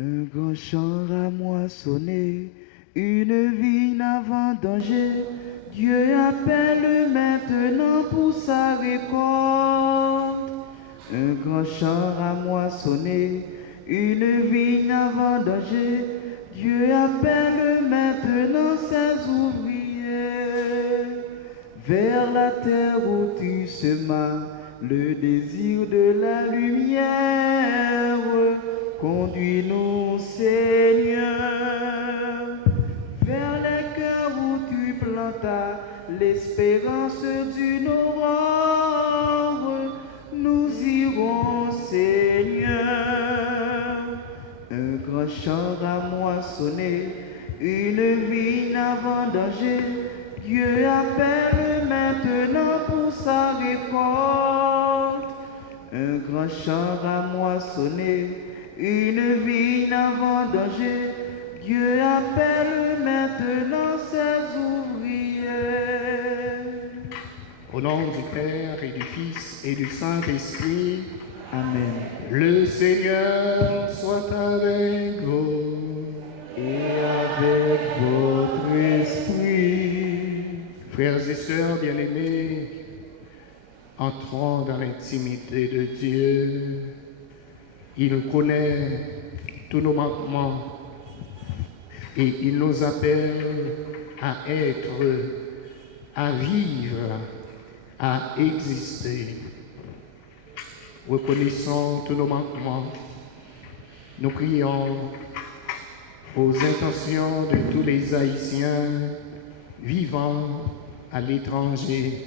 Un grand champ à moissonner, une vigne avant danger. Dieu appelle maintenant pour sa récolte. Un grand champ à moissonner, une vigne avant danger. Dieu appelle maintenant ses ouvriers. Vers la terre où tu semas le désir de la lumière. Conduis-nous, Seigneur, vers les cœurs où tu plantas l'espérance d'une aurore. Nous irons, Seigneur. Un grand champ à moissonner, une vigne à vendanger. Dieu appelle maintenant pour sa récolte. Un grand champ à moissonner, une vigne à vendanger. Dieu appelle maintenant ses ouvriers. Au nom du Père et du Fils et du Saint-Esprit. Amen. Le Seigneur soit avec vous. Et avec votre esprit. Frères et sœurs bien-aimés, entrons dans l'intimité de Dieu. Il connaît tous nos manquements et il nous appelle à être, à vivre, à exister. Reconnaissons tous nos manquements. Nous prions aux intentions de tous les Haïtiens vivant à l'étranger.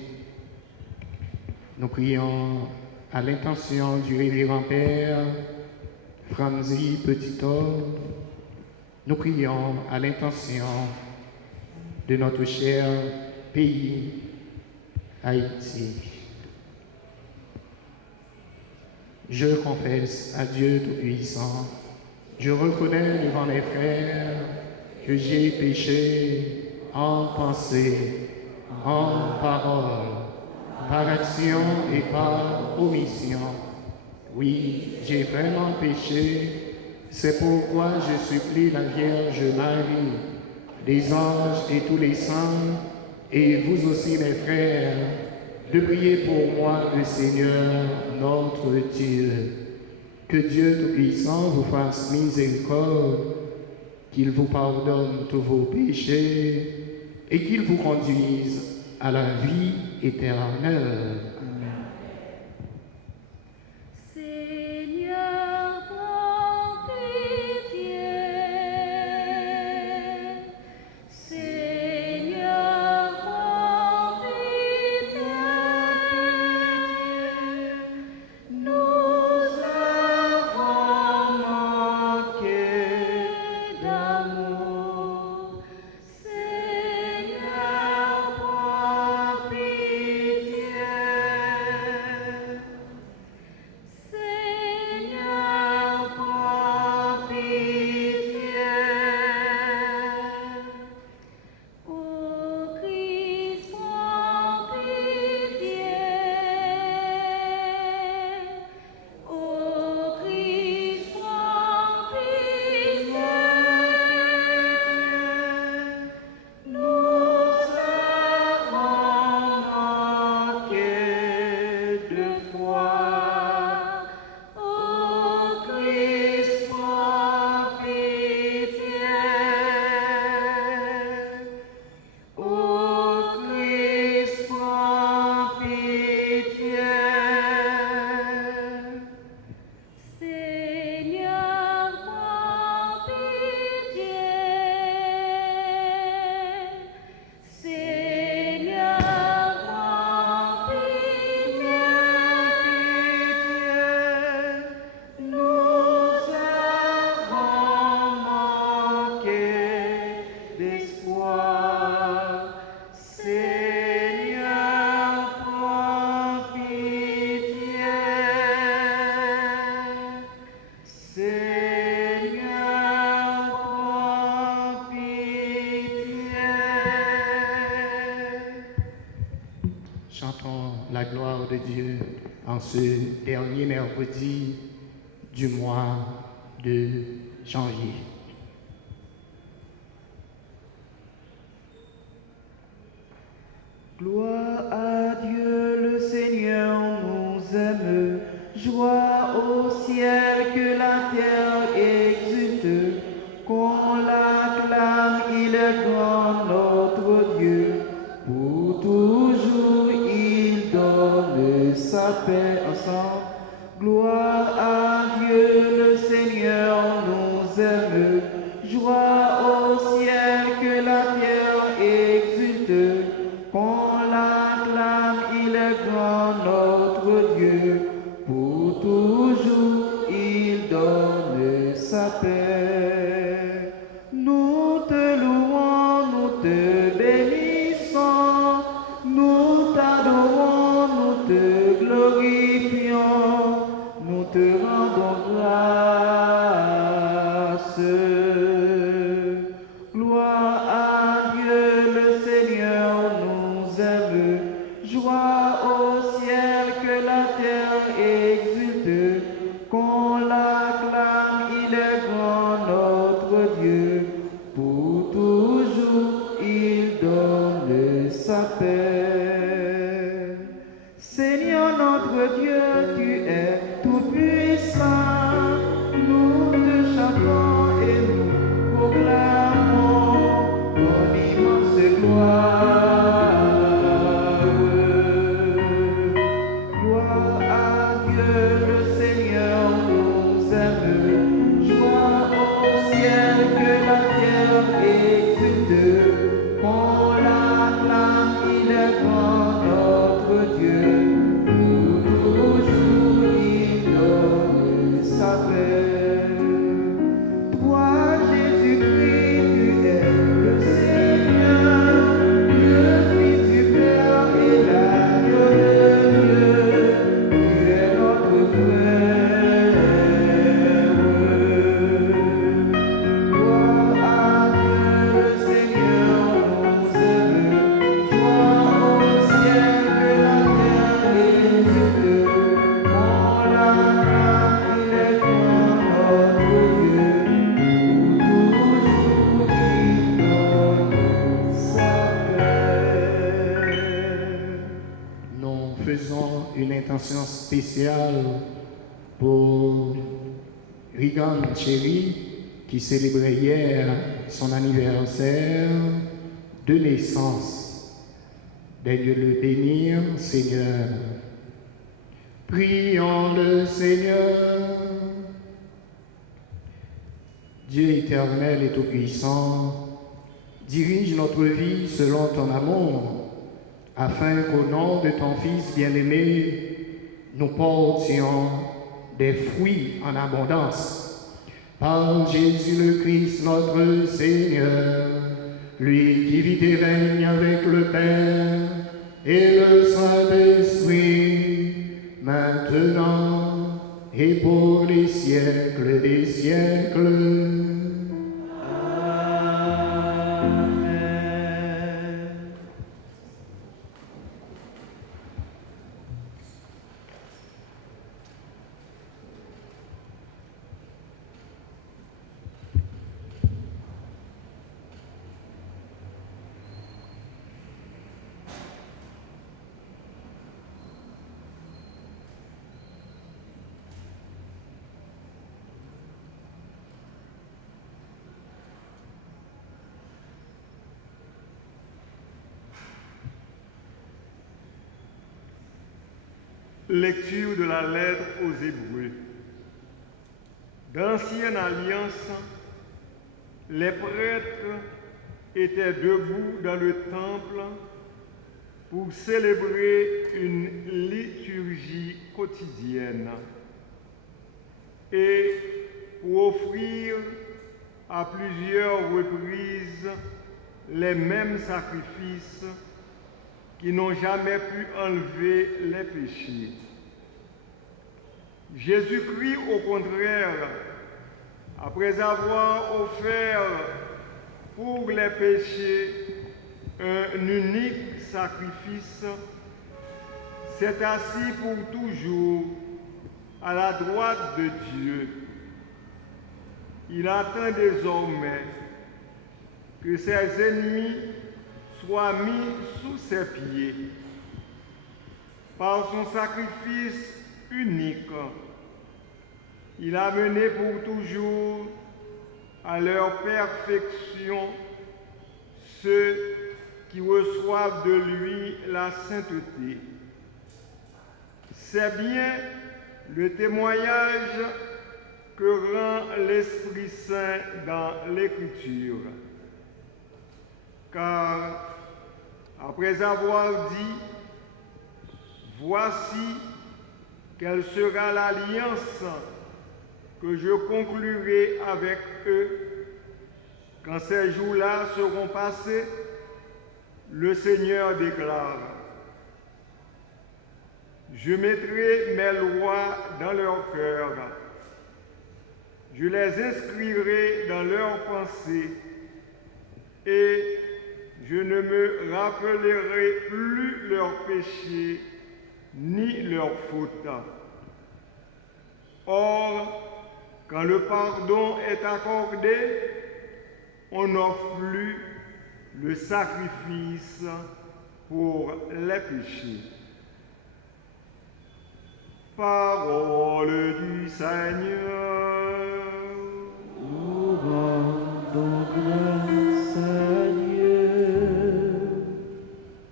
Nous prions à l'intention du révérend Père Franzi Petitot. Nous prions à l'intention de notre cher pays, Haïti. Je confesse à Dieu Tout-Puissant, je reconnais devant mes frères que j'ai péché en pensée, en parole, par action et par omission. Oui, j'ai vraiment péché. C'est pourquoi je supplie la Vierge Marie, les anges et tous les saints, et vous aussi mes frères, de prier pour moi le Seigneur notre Dieu. Que Dieu Tout-Puissant vous fasse miséricorde, qu'il vous pardonne tous vos péchés et qu'il vous conduise à la vie éternelle. la gloire de Dieu en ce dernier mercredi du mois de janvier. Gloire à Dieu, le Seigneur nous aime. Joie au ciel, que la terre exulte. Qu'on l'acclame, il est grand notre Dieu. Pour toujours, il donne sa paix ensemble. Gloire à Dieu, le Seigneur nous aime. Joie au ciel, que la terre exulte. Qu'on l'acclame, il est grand notre Dieu. Pour toujours, il donne sa paix. Nous te louons, nous te bénissons, nous t'adorons, nous te glorifions, nous te rendons grâce. Gloire à Dieu, le Seigneur nous aime. Joie au ciel, que la terre exulte. Qu'on l'acclame, il est grand notre Dieu. Pour toujours, il donne sa paix. Seigneur notre Dieu, tu es tout puissant. Nous te chantons et nous proclamons ton immense gloire. Gloire à Dieu, le Seigneur nous aime. Joie au ciel, que la terre exulte. Qu'on l'acclame, il est grand notre Dieu. Pour toujours, il donne sa paix. Toi, Jésus-Christ, tu es le Seigneur, le Fils du Père et l'agneau de Dieu. Tu es notre frère. Gloire à Dieu, le Seigneur nous aime. Joie au ciel, que la terre exulte. On l'acclame, il est grand notre Dieu. Pour toujours, il donne sa paix. Nous faisons une intention spéciale pour Regan Cherry qui célébrait hier son anniversaire de naissance. Daigne le bénir, Seigneur. Prions le Seigneur. Dieu éternel et tout-puissant, dirige notre vie selon ton amour, afin qu'au nom de ton Fils bien-aimé, nous portions des fruits en abondance. Par Jésus le Christ, notre Seigneur, lui qui vit et règne avec le Père et le Saint-Esprit, maintenant et pour les siècles des siècles. Lecture de la lettre aux Hébreux. Dans l'Ancienne Alliance, les prêtres étaient debout dans le temple pour célébrer une liturgie quotidienne et pour offrir à plusieurs reprises les mêmes sacrifices qui n'ont jamais pu enlever les péchés. Jésus-Christ, au contraire, après avoir offert pour les péchés un unique sacrifice, s'est assis pour toujours à la droite de Dieu. Il attend désormais que ses ennemis soient mis sous ses pieds. Par son sacrifice unique, il a mené pour toujours à leur perfection ceux qui reçoivent de lui la sainteté. C'est bien le témoignage que rend l'Esprit Saint dans l'Écriture. Car après avoir dit « Voici quelle sera l'alliance que je conclurai avec eux quand ces jours-là seront passés », le Seigneur déclare « Je mettrai mes lois dans leur cœur, je les inscrirai dans leurs pensées, et je ne me rappellerai plus leurs péchés ni leurs fautes. » Or, quand le pardon est accordé, on n'offre plus le sacrifice pour les péchés. Parole du Seigneur. Nous rendons grâce à Dieu.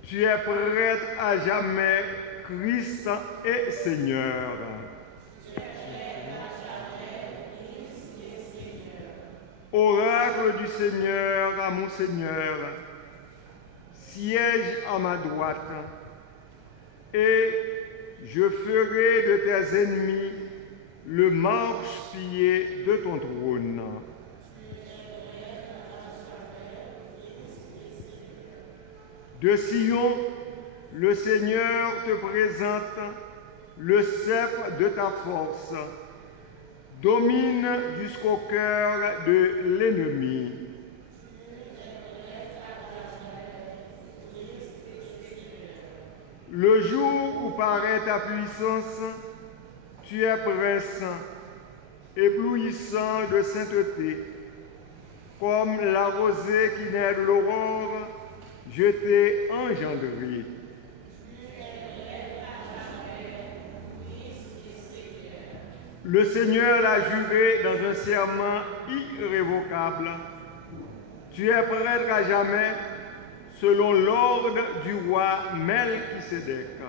Tu es prêtre à jamais, Christ est Seigneur. Oracle du Seigneur à mon Seigneur, siège à ma droite, et je ferai de tes ennemis le marchepied de ton trône. De Sion, le Seigneur te présente le sceptre de ta force. Domine jusqu'au cœur de l'ennemi. Le jour où paraît ta puissance, tu es prince, éblouissant de sainteté, comme la rosée qui naît de l'aurore, je t'ai engendré. Le Seigneur l'a juré dans un serment irrévocable. Tu es prêtre à jamais, selon l'ordre du roi Melchisédek.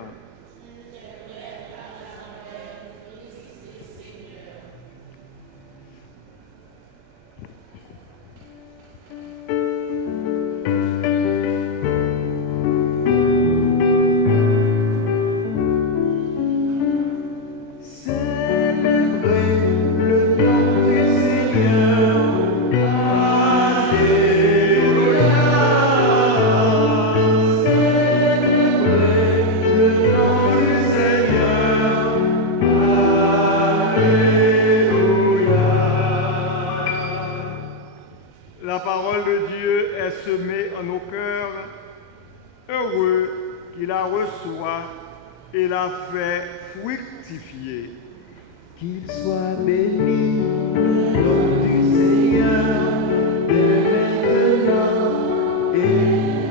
La parole de Dieu est semée en nos cœurs. Heureux qui la reçoit et la fait fructifier. Qu'il soit béni, le nom du Seigneur, dès maintenant et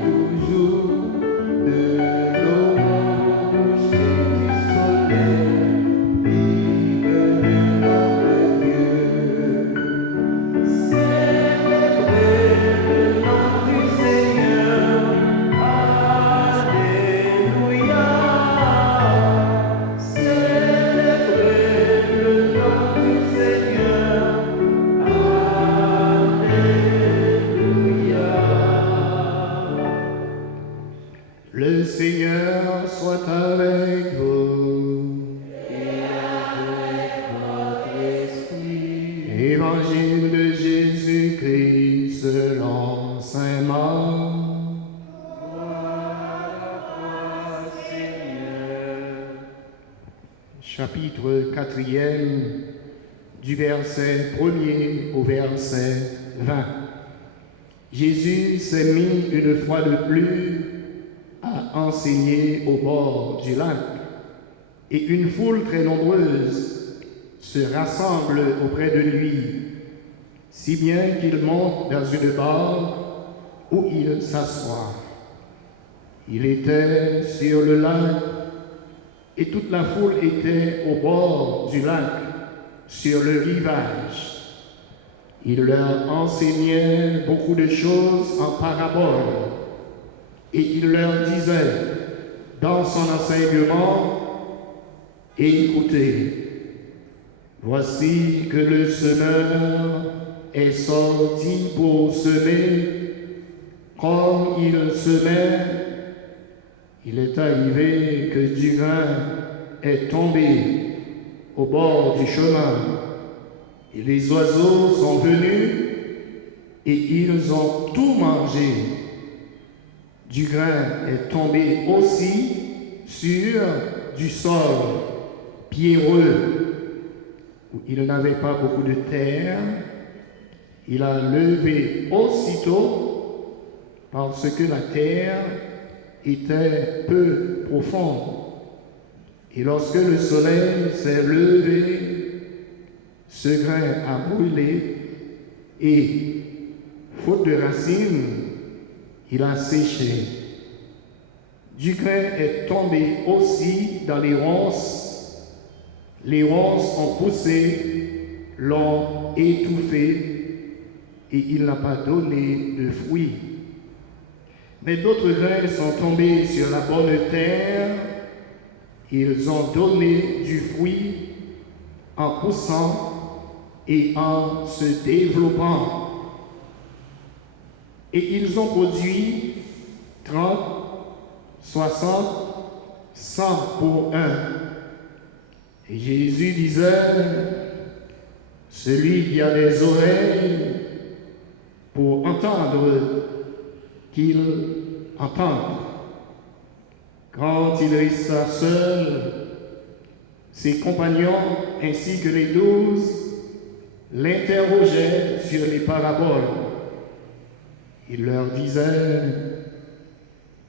toujours, de l'aurore au coucher du soleil, vive le nom de Dieu. Célébrez le nom du Seigneur, Alléluia. Célébrez le nom du Seigneur, Alléluia. Le Seigneur soit avec vous. Et avec votre esprit. Évangile de Jésus-Christ selon saint Marc. Chapitre 4e, du verset 1er au verset 20. Jésus s'est mis une fois de plus à enseigner au bord du lac. et une foule très nombreuse se rassemble auprès de lui, si bien qu'il monte dans une barque où il s'assoit. Il était sur le lac, et toute la foule était au bord du lac, sur le rivage. Il leur enseignait beaucoup de choses en paraboles, et il leur disait dans son enseignement: écoutez, voici que le semeur est sorti pour semer. Comme il semait, il est arrivé que du grain est tombé au bord du chemin, et les oiseaux sont venus et ils ont tout mangé. Du grain est tombé aussi sur du sol pierreux, où il n'avait pas beaucoup de terre. Il a levé aussitôt parce que la terre était peu profonde. Et lorsque le soleil s'est levé, ce grain a brûlé et, faute de racines, il a séché. Du grain est tombé aussi dans les ronces. Les ronces ont poussé, l'ont étouffé et il n'a pas donné de fruits. Mais d'autres grains sont tombés sur la bonne terre. Ils ont donné du fruit en poussant et en se développant. Et ils ont produit 30, 60, 100 pour un. Et Jésus disait: celui qui a des oreilles pour entendre, qu'il entende. Quand il resta seul, ses compagnons ainsi que les 12 l'interrogeaient sur les paraboles. Il leur disait: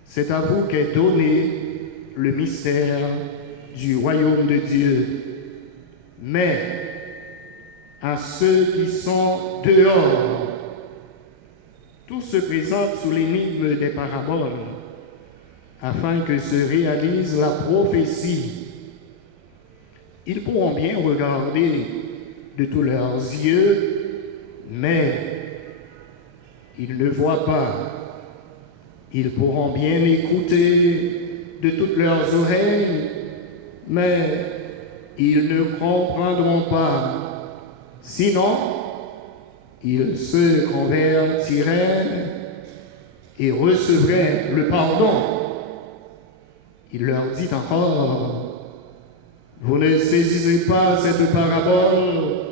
c'est à vous qu'est donné le mystère du royaume de Dieu, mais à ceux qui sont dehors, tout se présente sous l'énigme des paraboles, afin que se réalise la prophétie. Ils pourront bien regarder de tous leurs yeux, mais ils ne voient pas. Ils pourront bien écouter de toutes leurs oreilles, mais ils ne comprendront pas. Sinon, ils se convertiraient et recevraient le pardon. Il leur dit encore: vous ne saisissez pas cette parabole,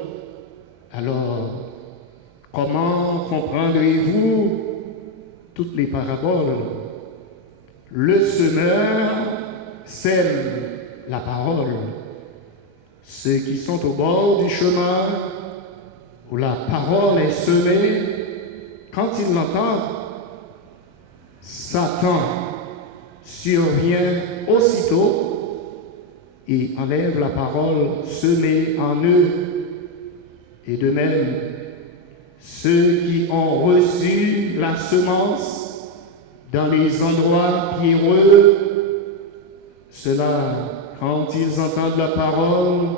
alors comment comprendrez-vous toutes les paraboles? Le semeur sème la parole. Ceux qui sont au bord du chemin, où la parole est semée, quand ils l'entendent, Satan survient aussitôt et enlève la parole semée en eux. Et de même, ceux qui ont reçu la semence dans les endroits pierreux, ceux-là, quand ils entendent la parole,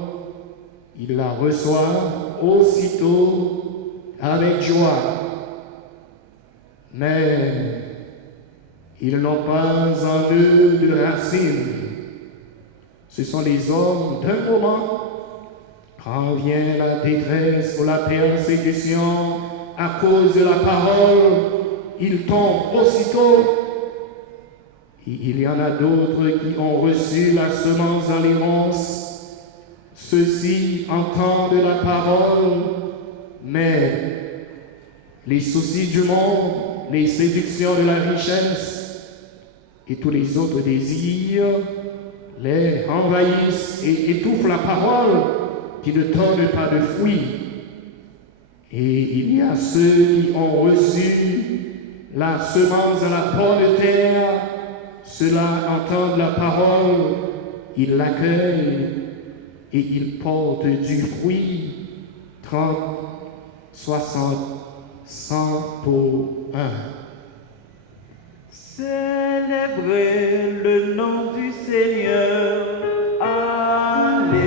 ils la reçoivent aussitôt avec joie. Mais ils n'ont pas en eux de racines. Ce sont les hommes d'un moment, quand vient la détresse ou la persécution à cause de la parole, ils tombent aussitôt. Et il y en a d'autres qui ont reçu la semence dans les ronces. Ceux-ci entendent la parole, mais les soucis du monde, les séductions de la richesse et tous les autres désirs les envahissent et étouffent la parole qui ne donne pas de fruits. Et il y a ceux qui ont reçu la semence dans la bonne terre. Ceux-là entendent la parole, il l'accueille et il porte du fruit, 30, 60, 100 pour un. Célébrez le nom du Seigneur. Alléluia.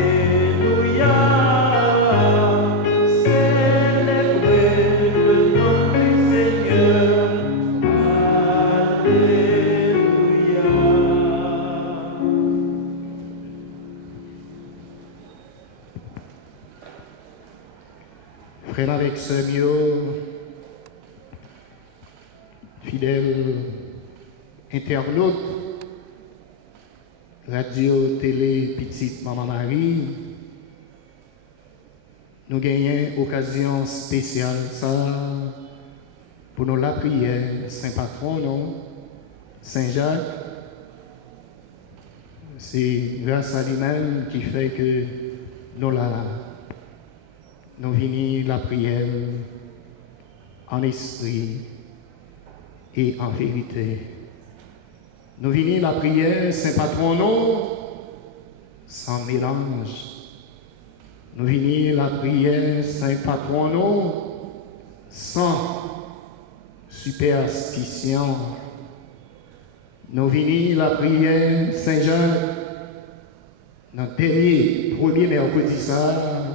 Célébrez le nom du Seigneur. Alléluia. Frère avec sœur Mio, fidèles internautes, radio, télé, petite Maman Marie, nous gagnons occasion spéciale ça pour nous la prière Saint Patron, non? Saint Jacques. C'est grâce à lui-même qui fait que nous venons la prière en esprit et en vérité. Nous venons la prière Saint Patron, non, sans mélange. Nous venons la prière Saint Patron, non, sans superstition. Nous venons la prière Saint-Jacques, notre dernier, premier mercredi ça,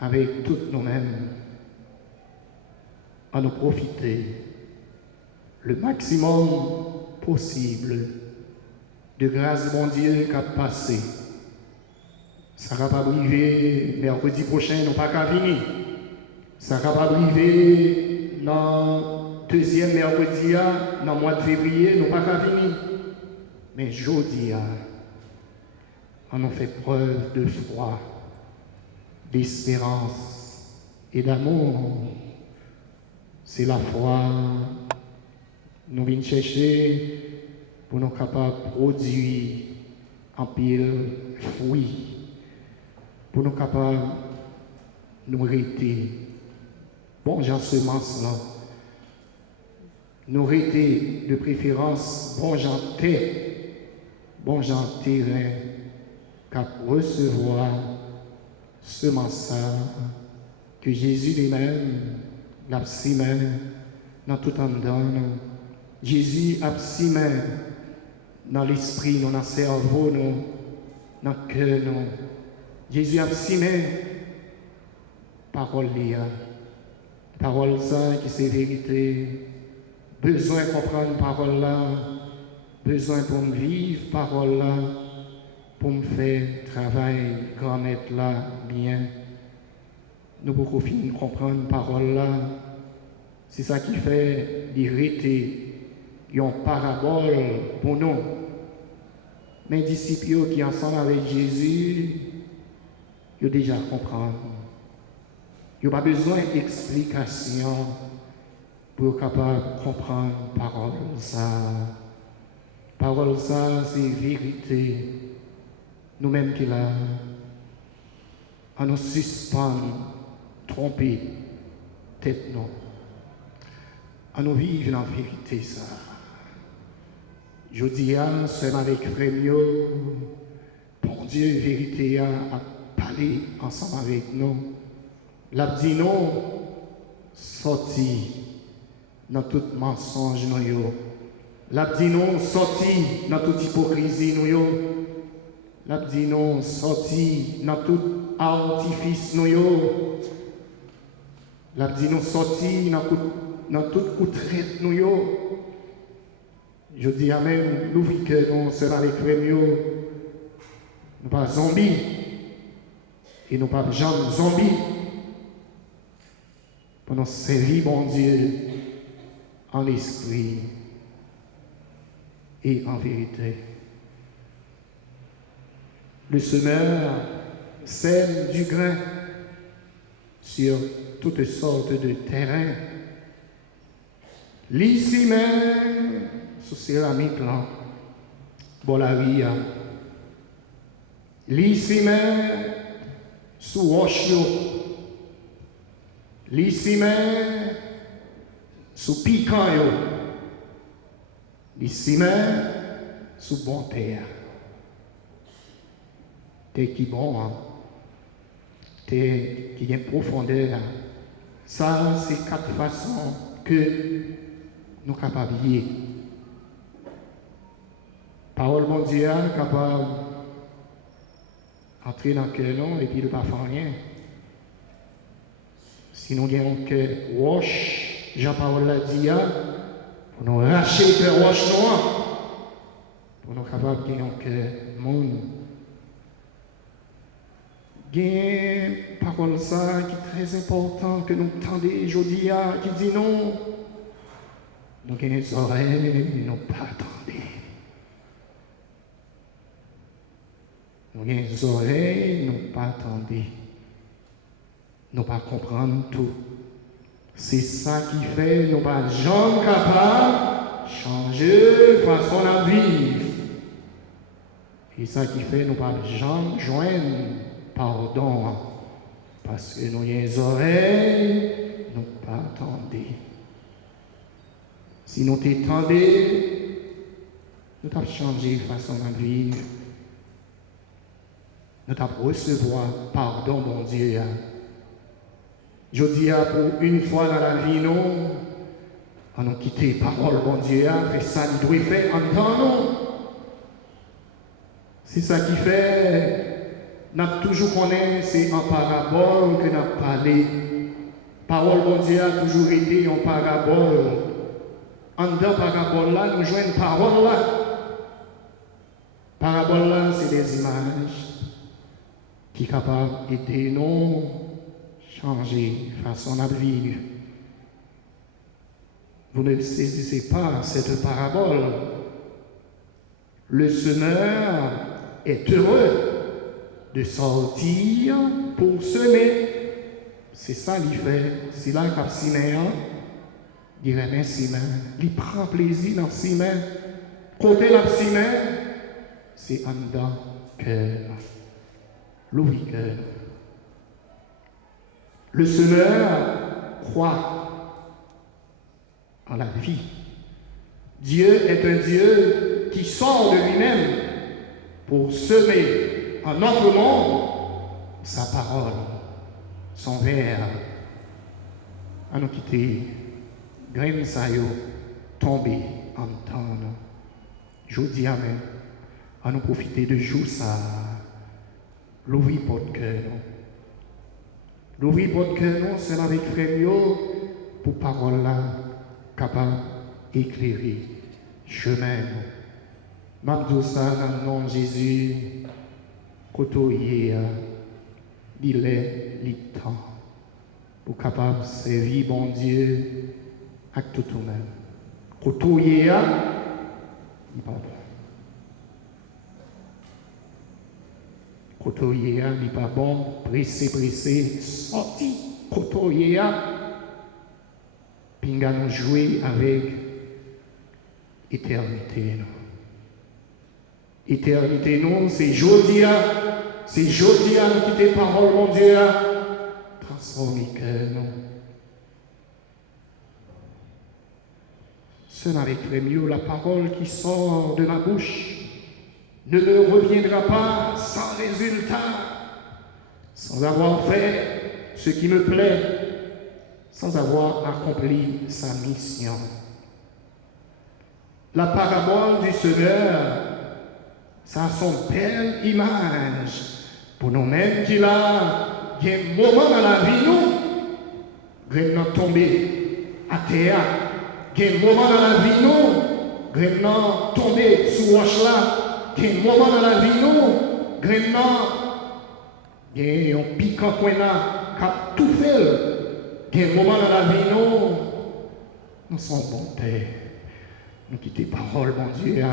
avec toutes nous-mêmes, à nous profiter le maximum possible de grâce, mon Dieu, qu'a passé. Ça ne va pas arriver mercredi prochain, nous pas qu'à venir. Ça ne va pas arriver dans le deuxième mercredi, dans le mois de février, nous pas qu'à venir. Mais jeudi, on a fait preuve de foi, d'espérance et d'amour. C'est la foi. Nous venons chercher pour nous capables de produire en pile fruits, pour nous capables de nous arrêter. Bon, j'en semence là. Nous arrêter de préférence, bon, j'en terre, bon, j'en terrain, qu'à recevoir semence que Jésus lui-même, l'a dans tout en dedans. Jésus a si dans l'esprit, dans le cerveau, dans le cœur. Jésus a si parole parole ça qui c'est vérité. Besoin de comprendre parole là, besoin pour me vivre parole là, pour me faire travail grand maître là bien. Nous pouvons finir comprendre parole là. C'est ça qui fait l'irrité. Il y a une parabole pour nous. Mais les disciples qui sont ensemble avec Jésus, ils ont déjà compris. Ils n'ont pas besoin d'explication pour être capable de comprendre la parole. La parole, c'est vérité. Nous-mêmes qui là, on nous suspend, tromper, tête nous. On nous vivre dans la vérité, ça. Je dis, seulement avec Frémio, bon Dieu, vérité, à parler ensemble avec nous. La dit non, sorti dans tout mensonge, nous. La dit non, sorti dans toute hypocrisie, nous. La dit non, sorti dans tout artifice, nous. La dit non, sorti dans toute coup de traite, nous. Je dis Amen, nous vivons que nous sommes avec Frémio, nous pas zombies, et nous pas jamais zombies, pour nous servir, mon Dieu, en esprit et en vérité. Le semeur sème du grain sur toutes sortes de terrains. L'ici même, sous céramique là, bon la vie, l'ici même, sous roche, l'ici même, sous piquant, l'ici même, sous bon terre. t'es qui bon, hein? T'es qui a une profondeur. Hein? Ça, c'est 4 façons que nous sommes capables de vivre. Parole mon Dieu, capable d'entrer dans le cœur et puis de ne pas faire rien. Si nous avons un cœur roche, Jean-Paul l'a dit, pour nous racher le cœur roche noir, pour nous capables de gagner un cœur monde. Il y a une parole ça qui est très important que nous entendons aujourd'hui, qui dit non. Nous avons des oreilles, nous pas attendez. Nous avons des oreilles, nous pas attendez. Nous pas comprendre tout. C'est ça qui fait nous pas jamais capables de changer façon de vivre. C'est ça qui fait nous pas jamais joindre pardon. Parce que nous avons des oreilles, nous pas attendez. Si nous t'étendez, nous avons changé façon de vivre. Nous avons recevoir pardon, mon Dieu. Je dis pour une fois dans la vie, nous, on a quitté parole, mon Dieu, fait ça, il doit faire en temps, nous. C'est ça qui fait, nous avons toujours connu, c'est en parabole que nous avons parlé. Parole, mon Dieu, a toujours été en parabole. En dedans parabole là, nous jouons une parole là. Parabole là, c'est des images qui sont capables d'aider nous changer façon de vivre. Vous ne saisissez pas cette parabole. Le semeur est heureux de sortir pour semer. C'est ça qu'il fait. C'est là qu'il semer. Il remet semer. Il prend plaisir dans semer. Côté la semer, c'est en dedans cœur. L'ouvre cœur. Le semeur croit en la vie. Dieu est un Dieu qui sort de lui-même pour semer en notre monde sa parole, son verre. À nous quitter, graine sa yo, tomber en temps. Je dis amen. À nous profiter de jour ça. L'ouvrir votre cœur. L'ouvrir votre cœur, c'est avec frère pour parole là, capable d'éclairer chemin. M'abdou ça dans le nom de Jésus, côtoyer, il est le temps pour capable de servir bon Dieu avec tout le monde. Côtoyer, il pas bon. Côtoyer, il n'est pas bon, pressé, sorti, côtoyer, puis nous jouer avec éternité. Éternité, non, c'est jodia, nous quitter parole, mon Dieu, transformer cœur, non. Seul avec les mieux, la parole qui sort de ma bouche ne me reviendra pas sans résultat, sans avoir fait ce qui me plaît, sans avoir accompli sa mission. La parabole du semeur, ça a son belle image pour nous-mêmes qui là, il y a un moment dans la vie, nous, nous tomber à terre, il y a un moment dans la vie, nous, tomber sous roche là. Il y a un moment dans la vie, nous, il y a un piquant qui a tout fait. Il y a un moment dans la vie, nous sommes bons pères. Nous quittons parole, mon Dieu,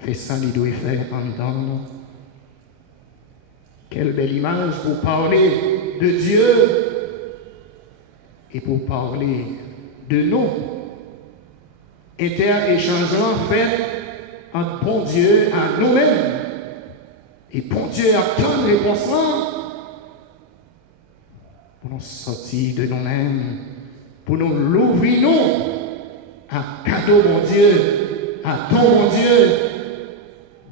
fait ça, il doit faire en dedans. Quelle belle image pour parler de Dieu et pour parler de nous. Inter-échangeant fait entre bon Dieu à nous-mêmes. Et bon Dieu attend les réponses pour nous sortir de nous-mêmes, pour nous l'ouvrir à cadeau, mon Dieu, à ton, mon Dieu,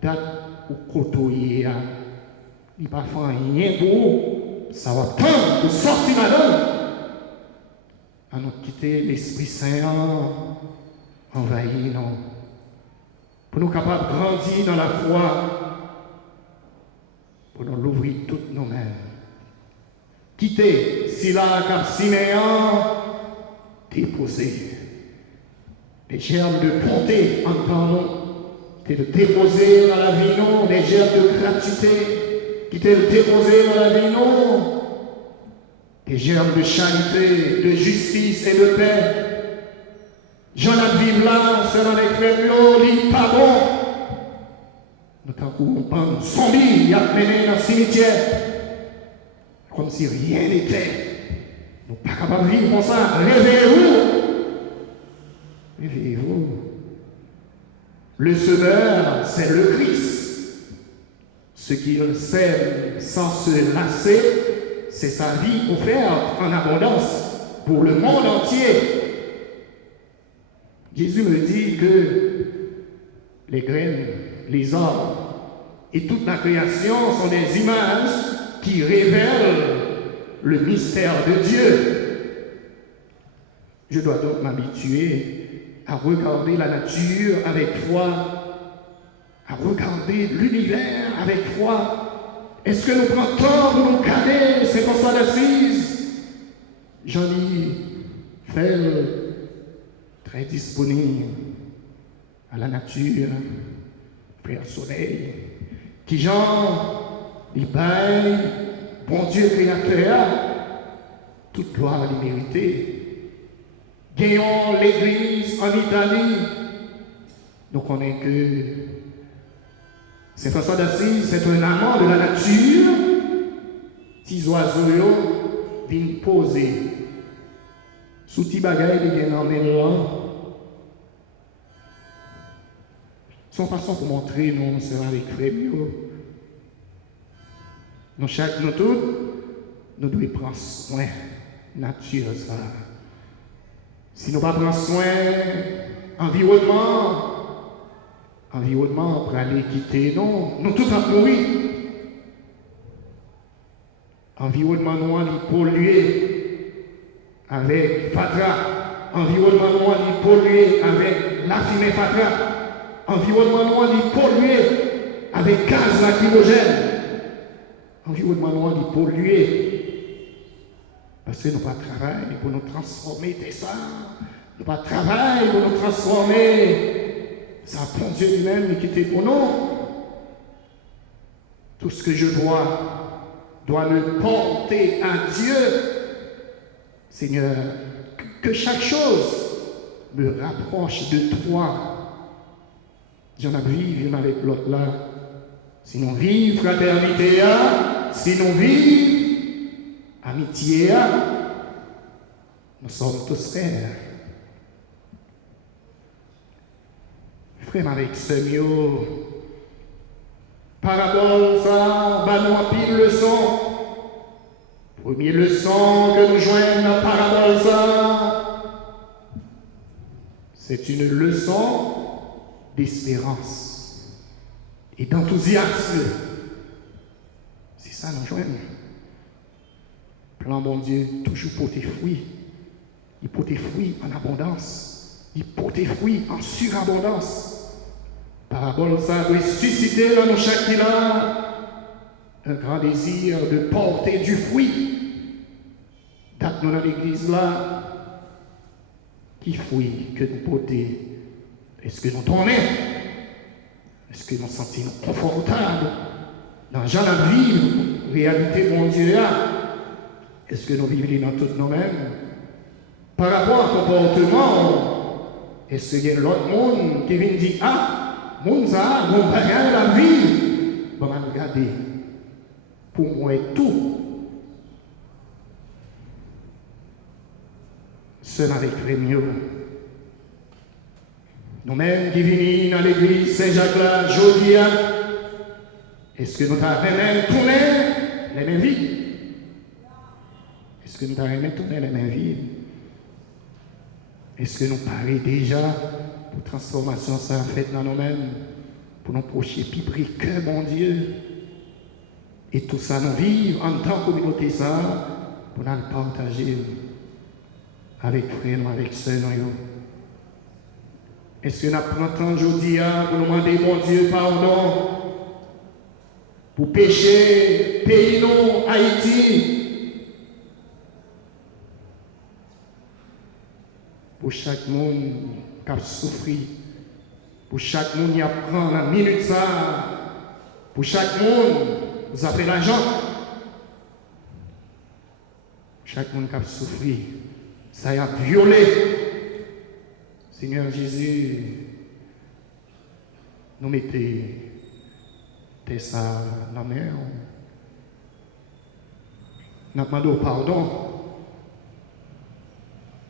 date ou côtoyer, il pas fait rien pour ça va prendre de sortir madame. À nous quitter l'Esprit Saint envahi, non. Pour nous capables de grandir dans la foi, pour nous l'ouvrir toutes nous-mêmes. Quitter Sila car Siméon déposer des germes de bonté en nous, et de déposer dans la vie nous des germes de gratitude, qui te déposer dans la vie nous des germes de charité, de justice et de paix. J'en ai vivre là, selon les créneaux, dit pas bon. Nous t'encourons pas, nous zombies, il y a mené dans le cimetière, comme si rien n'était. Nous pas capables de vivre comme ça. Réveillez-vous. Réveillez-vous. Le Sauveur, c'est le Christ. Ce qu'il sème sans se lasser, c'est sa vie offerte en abondance pour le monde entier. Jésus me dit que les graines, les arbres et toute la création sont des images qui révèlent le mystère de Dieu. Je dois donc m'habituer à regarder la nature avec foi, à regarder l'univers avec foi. Est-ce que nous prenons temps pour nous caler ces constats d'assises? J'en ai fait très disponible à la nature, Père Soleil, qui genre, il baille, bon Dieu créateur, toute gloire à mériter. Gagnons l'église en Italie, nous connaissons que c'est François d'Assise, c'est un amant de la nature. Petits oiseaux viennent poser sous petits bagailles qui viennent emmener là. Son façon pour montrer nous sera avec Frémio. Nous chaque nous tous, nous devons prendre soin de la nature ça. Si nous ne prenons pas soin environnement pour aller quitter nous tous à mourir. Environnement noir est pollué avec fatra. Environnement noir est pollué avec la fumée fatra. Environnement noir est pollué avec gaz lacrymogène. Environnement noir est pollué parce que nous pas travail pour nous transformer de ça. Nous pas travail pour nous transformer. Ça prend Dieu lui-même qui était pour nous. Tout ce que je vois doit me porter à Dieu. Seigneur, que chaque chose me rapproche de toi. J'en ai vivre avec l'autre là. Si nous vivons fraternité, si nous vivons amitié, nous sommes tous frères. Frère avec Semio, parabole ça, bah nous pile leçon. Première leçon que nous joignons dans parabole ça, c'est une leçon d'espérance et d'enthousiasme. C'est ça nous joignons. Plan bon Dieu, toujours pour tes fruits. Il porte tes fruits en abondance. Il porte tes fruits en surabondance. Parabole ça doit susciter dans nos chacun un grand désir de porter du fruit. Date nous dans l'église là, qui fruit que nous portons? Est-ce que nous tournons? Est-ce que nous sentons confortables dans la vie, réalité mon Dieu là? Est-ce que nous vivons dans toutes nous-mêmes? Par rapport au comportement, est-ce qu'il y a l'autre monde qui vient dire mon ça, mon bagage la vie, on va regarder. Pour moi, tout. Seul avec Frémio. Nous-mêmes qui venons dans l'église Saint-Jacques-là, Jodia, est-ce que nous avons même tourné les mêmes vies? Est-ce que nous avons même tourné les mêmes vies? Est-ce que nous parlons déjà pour transformation ça fait dans nous-mêmes, pour nous procher plus près que mon Dieu, Et tout ça, nous vivons en tant que communauté, ça, pour nous partager avec frères, avec sœurs. Est-ce que nous prenons aujourd'hui pour nous demander, mon Dieu, pardon pour pécher, pays nous, Haïti, pour chaque monde qui a souffert, pour chaque monde qui apprend la minute ça, pour chaque monde vous avez l'argent, chaque monde qui a souffert, ça a violé. Seigneur Jésus, nous mettez ça dans la mer. Nous demandons pardon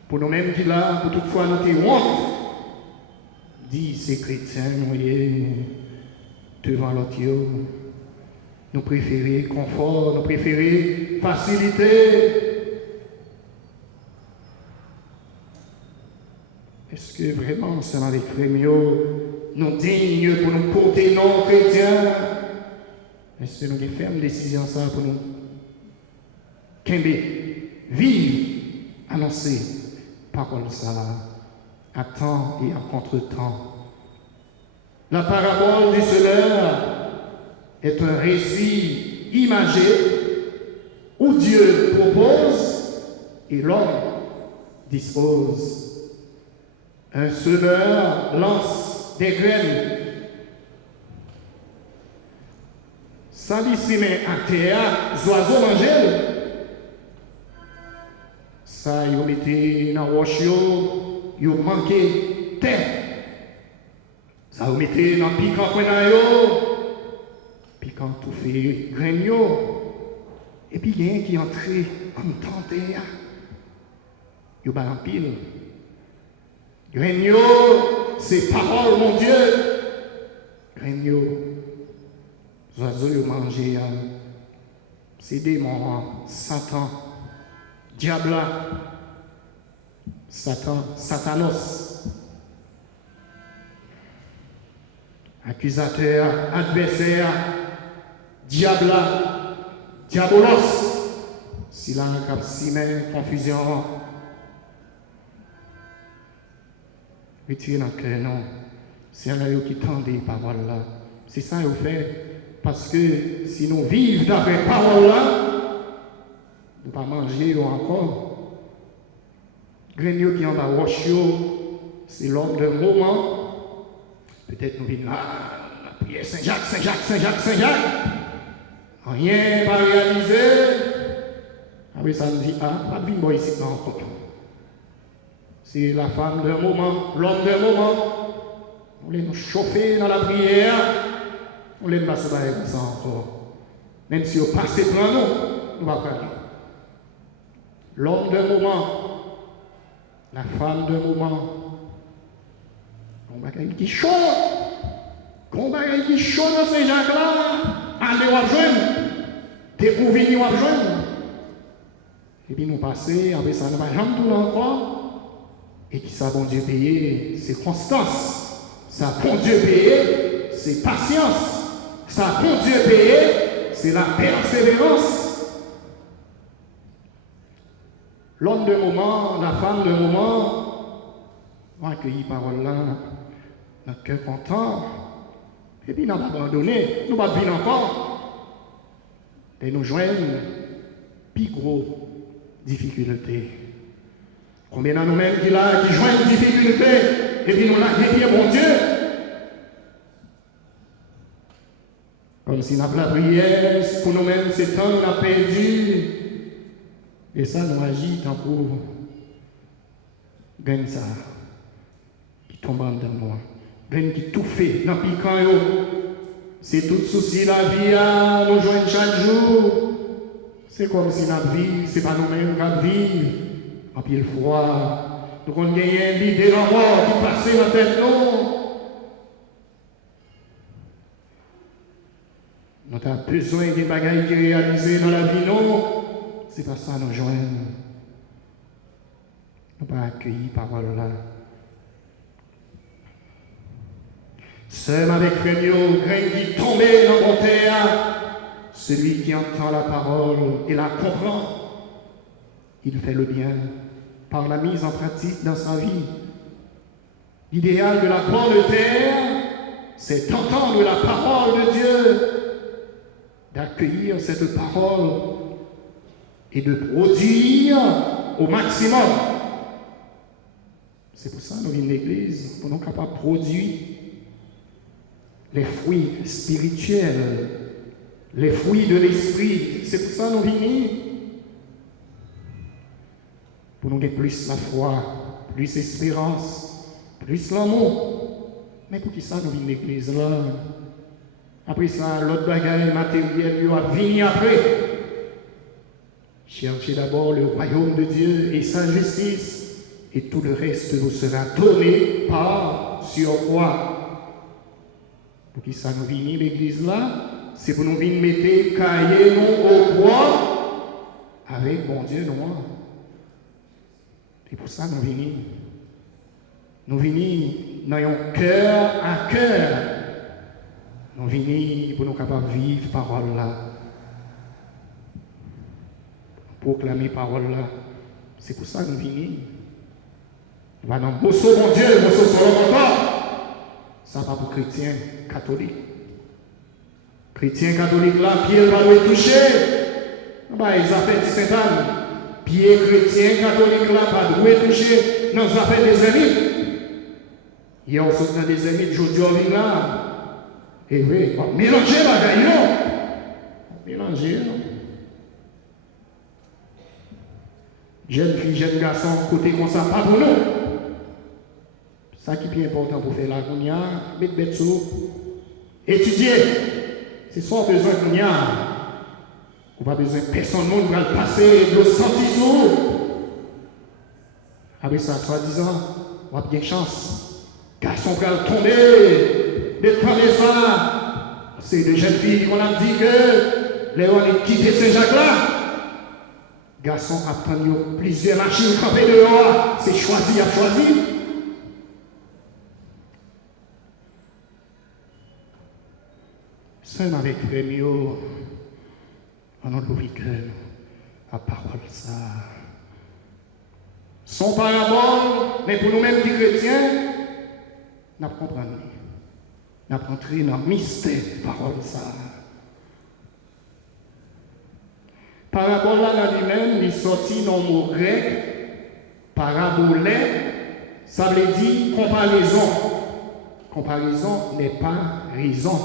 pour nous-mêmes qui là, pour toutefois nous te honte. Dis ces chrétiens, nous devant l'autre. Nous préférons confort, nous préférons facilité. Est-ce que vraiment, c'est avec Frémio, nous dignes pour nous porter nos chrétiens? Est-ce que nous avons fait une décision ça pour nous? Vivre, annoncer, parole ça, à temps et à contre-temps. La parabole du semeur est un récit imagé où Dieu propose et l'homme dispose. Un semeur lance des graines. Ça dit si mais à terre, les oiseaux mangent. Ça, ils mettaient dans la roche, ils manquaient terre. Ça, ils mettaient dans le piquant, piquant tout fait graines. Et puis, il y a un qui est entré en temps terre. Ils ont en pile. Graines, c'est parole, mon Dieu. Graines, les oiseaux, ils mangent. C'est démons, Satan. Diable, Satan, Satanos, accusateur, adversaire, diable, diabolos, si là, cap simen, confusion, retirez dans le cœur, non, c'est là qui tendent les paroles là, c'est ça vous fait, parce que si nous vivons d'après paroles là, ne pas manger encore. Grenio qui en bas roche, c'est l'homme d'un moment. Peut-être nous venons là, la prière Saint-Jacques, Saint-Jacques, Saint-Jacques, Saint-Jacques. Rien pas réalisé. Ah oui, ça me dit, pas de vie ici encore. C'est la femme d'un moment, l'homme d'un moment. On voulait nous chauffer dans la prière. On voulait nous passer par ça encore. Même si on passe devant nous, on va pas dire. L'homme d'un moment, la femme d'un moment, on va qui chaud, on va qui chaud dans ces gens-là, allez ou rejoindre, découvrir ou rejoindre. Et puis nous passer, avec ça, nous ne va jamais tout encore. Et qui ça, bon Dieu payer, c'est constance. Ça, bon Dieu payer, c'est patience. Ça, bon Dieu payer, c'est la persévérance. L'homme de moment, la femme de moment, on va accueillir parole là, notre cœur content, et puis nous n'avons pas abandonné, nous ne vivons encore. Et nous joignons plus gros difficultés. Combien de nous-mêmes qui joignent difficultés, et puis nous l'avons dit, bon Dieu, comme si notre prière, pour nous-mêmes, c'est temps qu'on a perdu. Et ça nous agit tant pour gagne ça, qui tombe en dedans moi. Gagne qui tout fait dans le piquant. C'est tout souci la vie, nous joignons chaque jour. C'est comme si notre vie, ce n'est pas nous-mêmes qui vivons. En pied froid, nous avons gagné l'idée d'en mort qui passe dans la tête. Nous avons besoin des bagages qui réalisés dans la vie, non. C'est pas ça nous joignons. Nous pas accueillir parole là. Seul avec Frémio, grain qui tombait dans mon terre, Celui qui entend la parole et la comprend, il fait le bien par la mise en pratique dans sa vie. L'idéal de la bonne terre, c'est d'entendre la parole de Dieu, d'accueillir cette parole et de produire au maximum. C'est pour ça que nous venons à l'église, pour nous capables de produire les fruits spirituels, les fruits de l'esprit. C'est pour ça que nous venons. Pour nous donner plus la foi, plus l'espérance, plus l'amour. Mais pour qui ça nous venons à l'église là? Après ça, l'autre bagaille matériel, il va venir après. Cherchez d'abord le royaume de Dieu et sa justice, et tout le reste vous sera donné par sur quoi. Pour qui ça nous venons à l'église là? C'est pour nous venir mettre cahier nous au bois avec bon Dieu noir. Et pour ça nous venons. Nous venons dans un cœur à cœur. Nous venons pour nous capables de vivre parole là. Proclamer parole là. C'est pour ça que nous venons. Va dans le bosso mon Dieu, le bosso sur le ça pas pour chrétiens catholiques. Chrétiens catholiques là, pied va le toucher. Bah, ils appellent Saint-Anne. Pied chrétien catholique là, pas de toucher. Non, ça fait des amis. Hier, on se des amis de Jodi là. Et oui, mélanger la gagne, non? Mélanger, non? Jeune fille, jeune garçon, côté comme ça, pas pour nous. Ça qui est plus important pour faire la gounia, mettre bête sous. Étudier. C'est soit besoin de gounia. On n'a pas besoin de personne, monde va le passer, de le sentir sous. Après ça, 3-10 ans, on a bien chance. Garçon va tomber. De prendre ça. C'est de jeunes filles qu'on a dit que les gens ont quitté Saint-Jacques là. Garçon apprend plusieurs machines campées dehors. C'est choisi à choisir. Seul avec Rémio, on a l'ouvert à parole ça. Son parabole, mais pour nous-mêmes qui chrétiens, nous comprenons. Nous entré dans le mystère parole ça. Parabole là dans lui-même, il est sorti dans le mot grec, parabolé, ça veut dire comparaison. Comparaison n'est pas raison.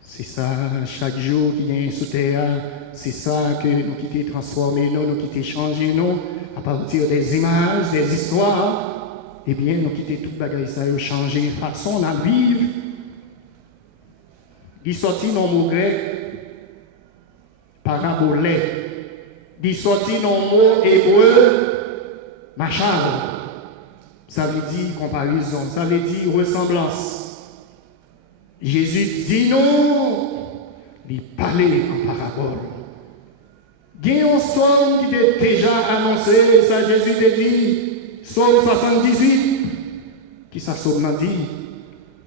C'est ça, chaque jour qui vient sous terre, c'est ça que nous qui transformer nous qui changer nous, à partir des images, des histoires. Eh bien, nous quitter toute bagaille ça, changer façon de vivre. Il sortit dans le mot grec, parabolé. Il sortit dans le mot hébreu, machal. Ça veut dire comparaison, ça veut dire ressemblance. Jésus dit non, il parlait en parabole. Il y a un psaume qui est déjà annoncé, ça Jésus a dit. Psaume 78, qui ça psaume dit,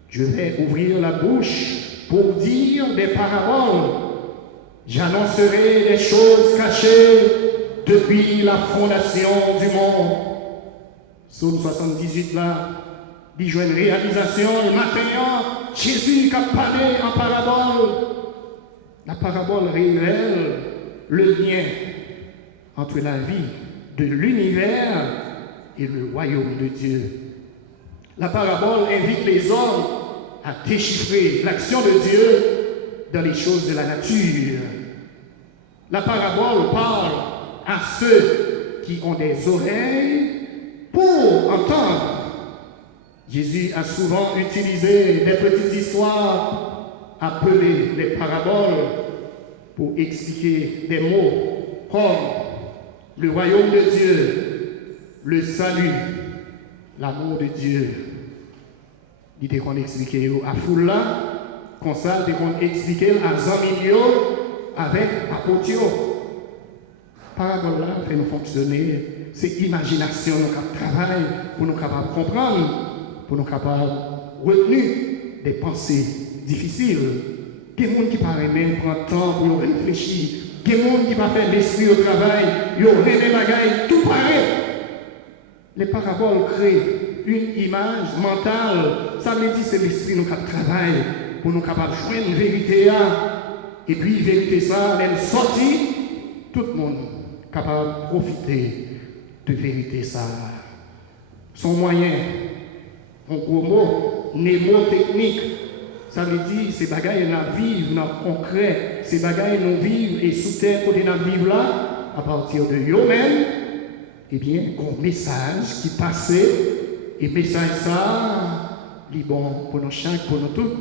je vais ouvrir la bouche pour dire des paraboles. J'annoncerai des choses cachées depuis la fondation du monde. Psaume 78 là, il joue une réalisation le matin, Jésus qui a parlé en parabole. La parabole révèle le lien entre la vie de l'univers et le royaume de Dieu. La parabole invite les hommes à déchiffrer l'action de Dieu dans les choses de la nature. La parabole parle à ceux qui ont des oreilles pour entendre. Jésus a souvent utilisé des petites histoires appelées les paraboles pour expliquer des mots comme le royaume de Dieu, le salut, l'amour de Dieu. Il était qu'on expliquait à foule là, comme ça, il était qu'on expliquait à Zamilio avec apôtre. Parabole là fait nous fonctionner. C'est imagination nous travaille pour nous capables de comprendre, pour nous capables de retenir des pensées difficiles. Il y a des gens qui parlent même prendre temps pour réfléchir. Il y a des gens qui va faire l'esprit au travail. Ils ont des bagailles tout pareil. Les paraboles créent une image mentale. Ça veut dire que c'est l'esprit qui travaille pour nous capables de jouer une vérité. Et puis, vérité ça, elle sortit, tout le monde est capable de profiter de vérité ça. Son moyen, en gros mot, mnémotechnique, ça veut dire ces bagailles nous vivent dans le concret, ces bagailles nous vivent et sous terre côté nous vivre là, à partir de eux-mêmes, eh bien, un message qui passait, et message ça, il est bon pour nous chaque, pour nous tous,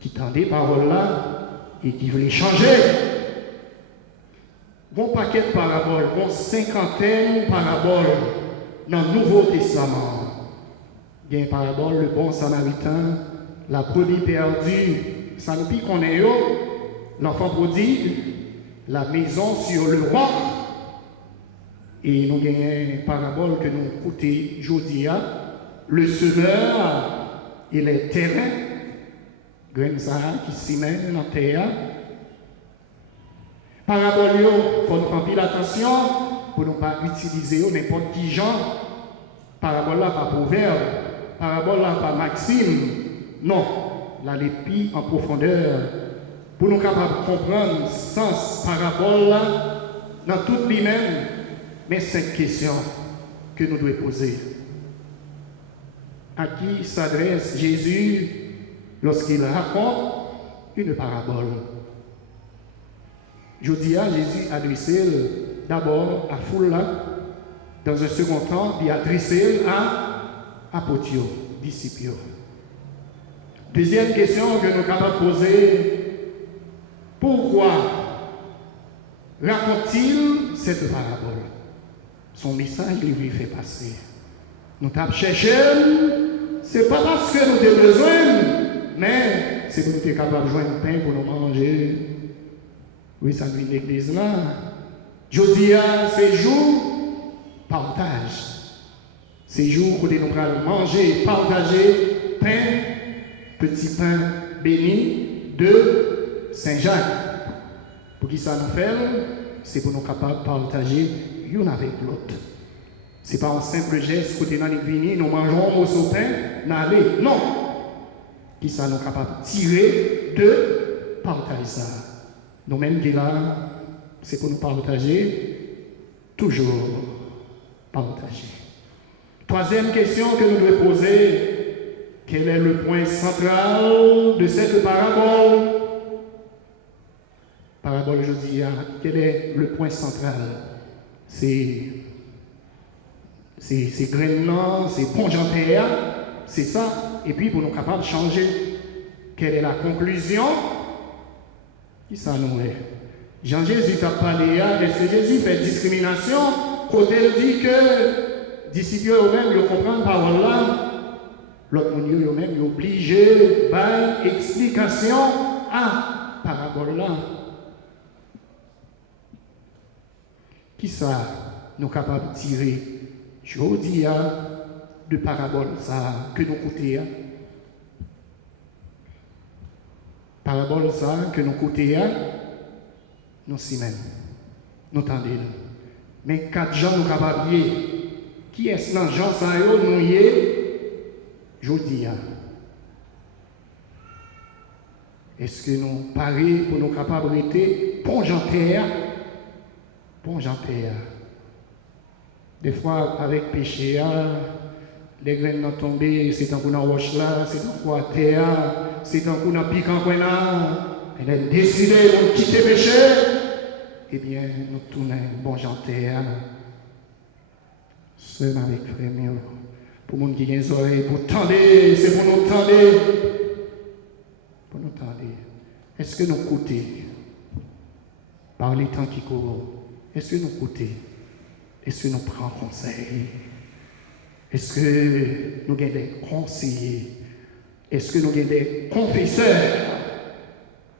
qui tendaient paroles là, et qui voulaient changer. Bon paquet de paraboles, bon cinquantaine de paraboles dans le Nouveau Testament. Il y a une parabole, le bon samaritain, la brebis perdue, ça nous dit qu'on est l'enfant prodigue, la maison sur le roc. Et nous avons une parabole que nous écoutons aujourd'hui, le semeur et les terrains, graines qui s'y mettent dans la terre. Parabole, il faut nous faire attention pour ne pas utiliser n'importe qui genre. Parabole là, pas proverbe. Parabole là, pas maxime. Non, là, les pis en profondeur. Pour nous capables de comprendre le sens parabole là, dans tout lui-même, mais 5 questions que nous devons poser. À qui s'adresse Jésus lorsqu'il raconte une parabole? Je dis à Jésus adressé d'abord à foule là, dans un second temps, il adressé à apôtres, disciples. Deuxième question que nous sommes capables de poser, pourquoi raconte-t-il cette parabole? Son message lui fait passer. Nous t'avons cherché, ce n'est pas parce que nous avons besoin, mais c'est pour nous être capables de joindre un pain pour nous manger. Oui, ça nous l'église là. Je dis à ces jours, partage. Ces jours où nous allons manger, partager, pain, petit pain béni de Saint-Jacques. Pour qui ça nous fait? C'est pour nous capables de partager l'un avec l'autre. Ce n'est pas un simple geste, côté dans l'église, nous mangeons un morceau de pain, n'allez. Non. Qui ça nous capables de tirer de partager ça. Nous-mêmes qui là, c'est pour nous partager, toujours partager. Troisième question que nous devons poser, quel est le point central de cette parabole? Parabole, je dis, quel est le point central? C'est graines, c'est ponge en terre, c'est ça. Et puis pour nous capables de changer, quelle est la conclusion? Qui ça nous est? Jean-Jésus t'a parlé, est-ce que Jésus fait discrimination? Quand il dit que disciples eux-mêmes, ils comprennent parole là, l'autre monde eux-mêmes, ils sont obligés par explication à parabole là. Qui ça nous capables de tirer? Je vous dis de parabole ça que nous coûtons. Parabole ça que nous coûtons, nous si même, nous tendez. Mais 4 gens nous capables de qui est-ce dans Jean ça nous y est? Je dis. Est-ce que nous parions pour nous capables de rester ponge en terre? Ponge en terre. Des fois, avec péché, les graines sont tombées, c'est un coup dans roche là, c'est un coup à terre, c'est un coup dans pique en coin là. Elle a décidé de quitter le péché. Eh bien, nous tournons bon en terre. Seul avec frère mieux. Pour les gens qui ont les oreilles, pour tendre, c'est pour nous tendre. Pour nous tendre. Est-ce que nous écoutons par les temps qui courent? Est-ce que nous écoutons? Est-ce que nous prenons conseil? Est-ce que nous avons des conseillers? Est-ce que nous avons des confesseurs?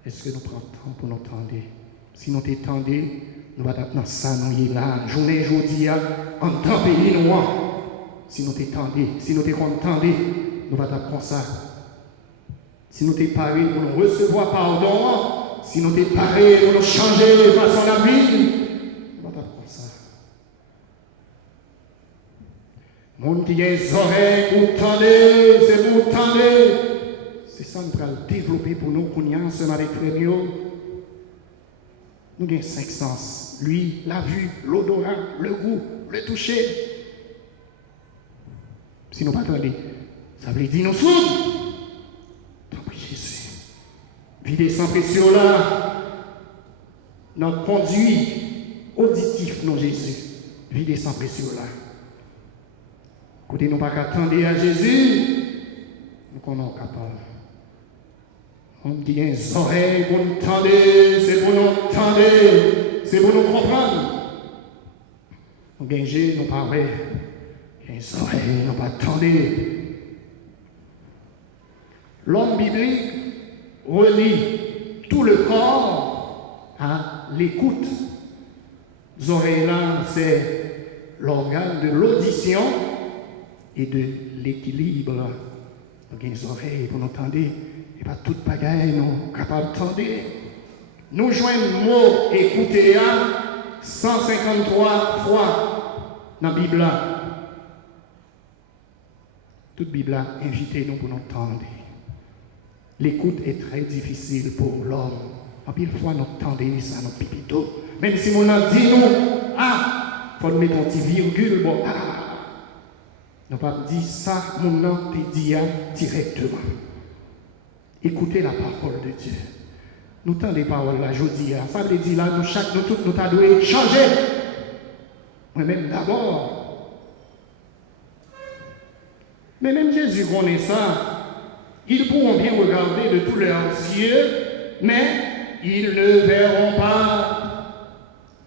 Est-ce que nous prenons le temps pour nous tendre? Si nous t'étendons, nous allons dans ça, nous y là, journée et aujourd'hui, en temps pays noir. Si nous t'étendons, si nous t'étendons, nous allons prendre ça. Si nous t'es paré pour nous recevoir pardon, si nous t'es paré pour nous changer de façon la vie, on va comme ça. Monde qui a des oreilles pour tendre, c'est pour tendre. C'est ça que nous allons développer pour nous, qu'on y a ensemble avec frère. Nous avons 5 sens. Lui, la vue, l'odorat, le goût, le toucher. Si nous ne pas attendons, ça veut dire nous sommes. Jésus. Videz sans pression là. Notre conduit auditif, non Jésus. Videz sans pression là. Écoutez, nous pas qu'attendre à Jésus. Nous sommes capables. On dit des oreilles pour nous tendre, c'est pour nous tendre, c'est pour nous comprendre. Nous gagnons, nous pas vrai. Les oreilles, nous pas tendre. L'homme biblique relie tout le corps à l'écoute. Les oreilles là, c'est l'organe de l'audition et de l'équilibre. Nous avons des oreilles pour nous entendre. Et pas toute bagaille, nous capables d'entendre. Nous joignons le mot écouter 153 fois dans la Bible. Toute Bible invite nous pour nous entendre. L'écoute est très difficile pour l'homme. En pile fois, nous entendons ça, nous pipito. Même si on a dit nous, il faut nous mettre un petit virgule, bon, nous pas dire ça, mon nom te dit directement. Écoutez la parole de Dieu. Nous tendons les paroles là, je dis, ça veut dire là, nous tous, nous devons changer. Moi-même d'abord. Mais même Jésus connaît ça. Ils pourront bien regarder de tous leurs yeux, mais ils ne verront pas.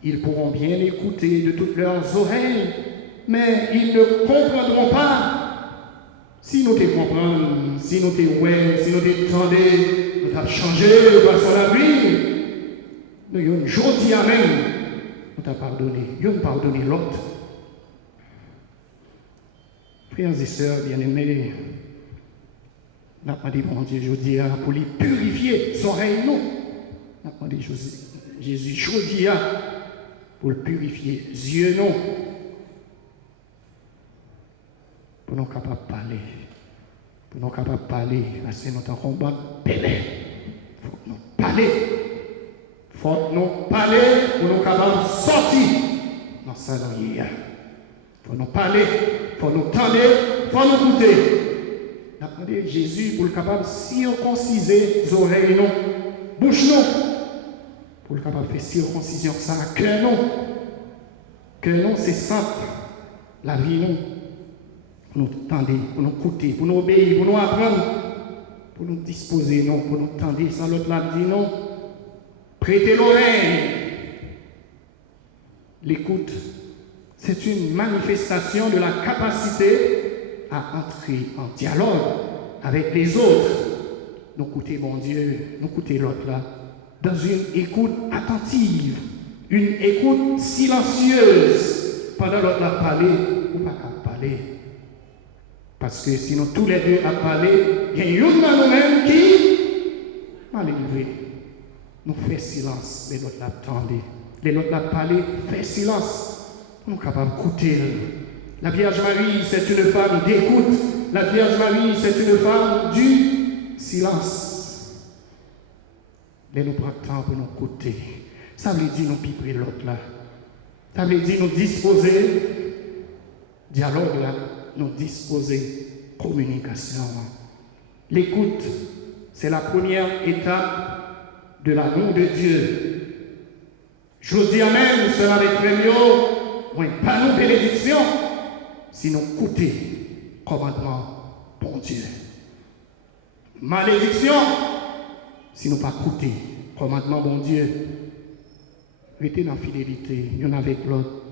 Ils pourront bien écouter de toutes leurs oreilles, mais ils ne comprendront pas. Si nous te comprenons, si nous te ouais, si nous te tendons, nous t'avons changé grâce à la vie, nous avons aujourd'hui même, nous t'avons pardonné, nous avons pardonné l'autre. Frères et sœurs bien-aimés, nous avons demandé mon Dieu aujourd'hui pour les purifier, son oreilles nous. Nous avons demandé Jésus aujourd'hui pour le purifier, yeux nous. Pour nous capables de parler. Pour nous capables de parler. Parce que nous sommes en combat belé. Il faut que nous parler. Il faut que nous parler pour nous capables de sortir dans sa langue. Il faut nous parler. Il faut nous tendre. Il faut nous goûter. Nous avons demandé Jésus pour le capable de circonciser les oreilles, nous, bouche, nous. Pour le capable de faire circoncision, ça, cœur, nous. Cœur, nous, c'est simple. La vie, nous. Pour nous tendre, pour nous écouter, pour nous obéir, pour nous apprendre, pour nous disposer, non, pour nous tendre, sans l'autre l'a dit non. Prêtez l'oreille. L'écoute, c'est une manifestation de la capacité à entrer en dialogue avec les autres. Nous écouter, mon Dieu, nous écouter l'autre là, dans une écoute attentive, une écoute silencieuse, pendant l'autre l'a parlé, ou pas qu'à parler. Parce que sinon tous les deux à parler, il y a une dans nous-mêmes qui m'a levé. Nous faisons silence, les autres l'attendent. Les autres l'a parlé, fait silence. Nous sommes capables d'écouter. La Vierge Marie, c'est une femme d'écoute. La Vierge Marie, c'est une femme du silence. Mais nous prenons le temps pour nous écouter. Ça veut dire nous piper l'autre là. Ça veut dire nous disposer, dialogue là. Nous disposer communication. L'écoute, c'est la première étape de l'amour de Dieu. Je dis Amen, cela avec Rémio, oui, pas nos bénédictions, sinon écouter commandement, bon Dieu. Malédiction, sinon pas écouter commandement, bon Dieu. Restez dans la fidélité, l'un avec l'autre.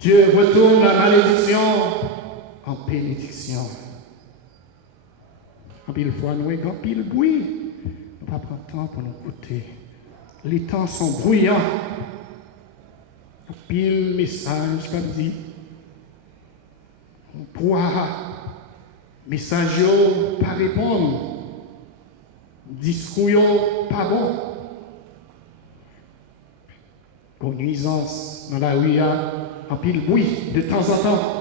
Dieu retourne la malédiction en bénédiction. En pile fois, nous avons pile bruit. Nous ne pas prendre le temps pour nous écouter. Les temps sont bruyants. Pile message, comme dit. On pourra message pas répondre. discours pas bon. Qu'on nuisance dans la rue, en pile bruit, de temps en temps.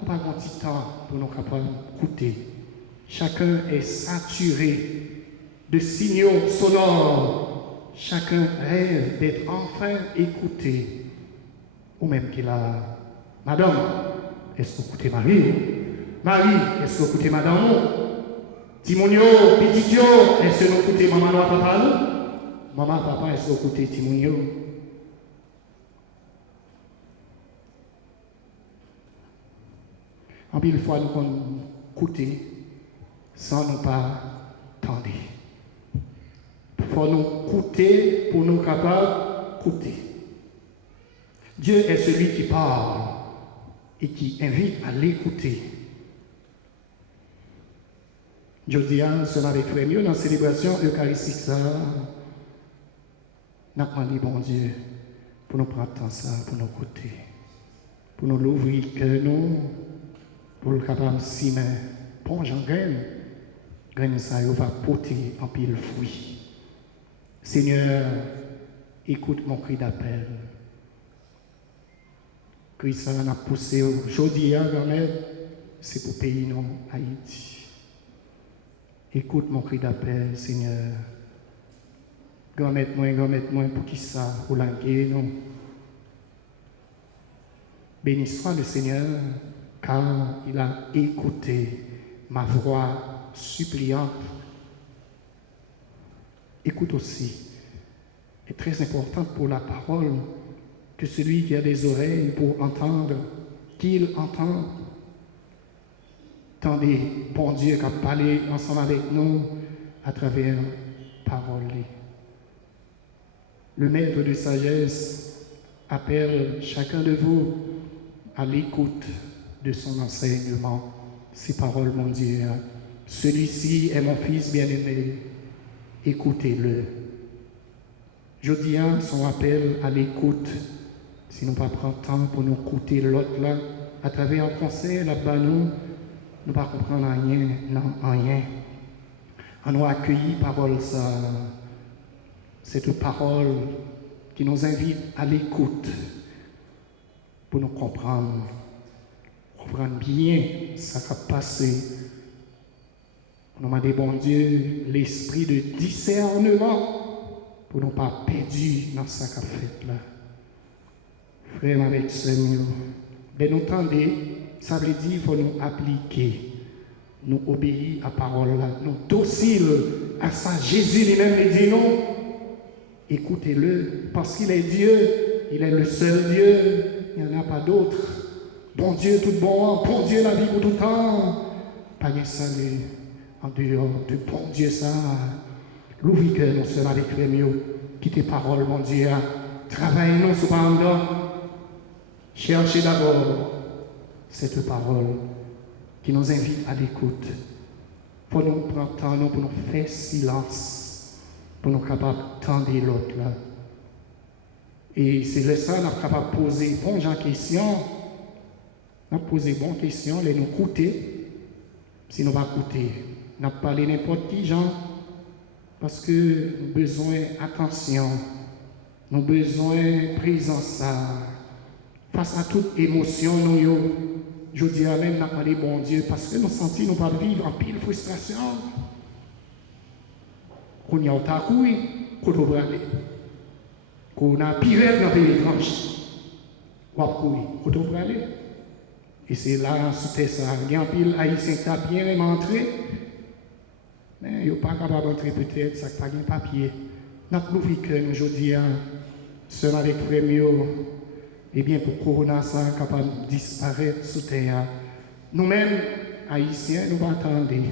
Nous pas un petit temps pour nous capables d'écouter. Chacun est saturé de signaux sonores. Chacun rêve d'être enfin écouté. Ou même qu'il a, Madame, est-ce que vous écoutez Marie? Marie, est-ce que vous écoutez Madame? Timonio, Petitio, est-ce que vous écoutez Maman ou Papa? Maman, Papa, est-ce que vous écoutez Timonio? En pile fois, nous pouvons écouter sans nous pas attendre. Il faut nous écouter pour nous capables d'écouter. Dieu est celui qui parle et qui invite à l'écouter. Je dis à cela avec frère mieux dans la célébration eucharistique, ça, nous avons demandé bon Dieu pour nous prendre temps ça, pour nous écouter, pour nous l'ouvrir que nous, pour le capable si mais bon j'en graine ça va porter en pile fruit. Seigneur, écoute mon cri d'appel. Christ a poussé aujourd'hui, c'est pour le pays non Haïti. Écoute mon cri d'appel, Seigneur. Grand-mette-moi, pour qui ça, pour l'enquête, non. Béni soit le Seigneur, car il a écouté ma voix suppliante. Écoute aussi. C'est très important pour la parole que celui qui a des oreilles pour entendre, qu'il entende. Tendez, bon Dieu, qui a parlé ensemble avec nous à travers parole. Le maître de sagesse appelle chacun de vous à l'écoute de son enseignement. Ces paroles, mon Dieu, celui-ci est mon fils bien-aimé, écoutez-le. Je dis son appel à l'écoute, si nous pas prendre temps pour nous écouter l'autre là, à travers un conseil là-bas nous ne pas comprendre rien, non, rien. On nous accueilli parole ça, cette parole qui nous invite à l'écoute pour nous comprendre bien ce qui a passé. Nous demandons, bon Dieu, l'esprit de discernement pour ne pas perdre dans ce qui a fait là. Frère avec Seigneur, ben nous tendez, ça veut dire qu'il faut nous appliquer, nous obéir à la parole là, nous dociles à ça. Jésus lui-même dit non, écoutez-le, parce qu'il est Dieu, il est le seul Dieu, il n'y en a pas d'autre. Bon Dieu tout bon, bon Dieu la vie pour tout temps, pas de salut en dehors de bon Dieu ça. L'ouvrir que nous sommes avec les mieux, quittez parole, mon Dieu, travaillez-nous cependant, cherchez d'abord cette parole qui nous invite à l'écoute. Pour nous prendre temps, pour nous faire silence, pour nous capables d'entendre l'autre là. Et c'est le ça, nous sommes capables de poser bon genre questions. Nous poser bonnes questions, les nous écouter. Si nous ne pas écouter, nous parler n'importe qui genre. Parce que nous avons besoin d'attention, nous avons besoin de présence. Face à toute émotion, je dis même, nous parlé bon Dieu, parce que nous sentons nous pas vivre en pile frustration. Qu'on y a au tacoui, qu'on doit aller. Qu'on a pire dans le pays qu'on doit aller. Et c'est là, c'était ça. Il y a un pile haïtien qui a bien même entré. Mais il n'est pas capable d'entrer peut-être, ça n'a pas de papier. Notre nouveau que nous aujourd'hui, seul avec Frémio, eh bien pour Corona, ça est capable de disparaître sous terre. Nous-mêmes, haïtiens, nous ne attendons.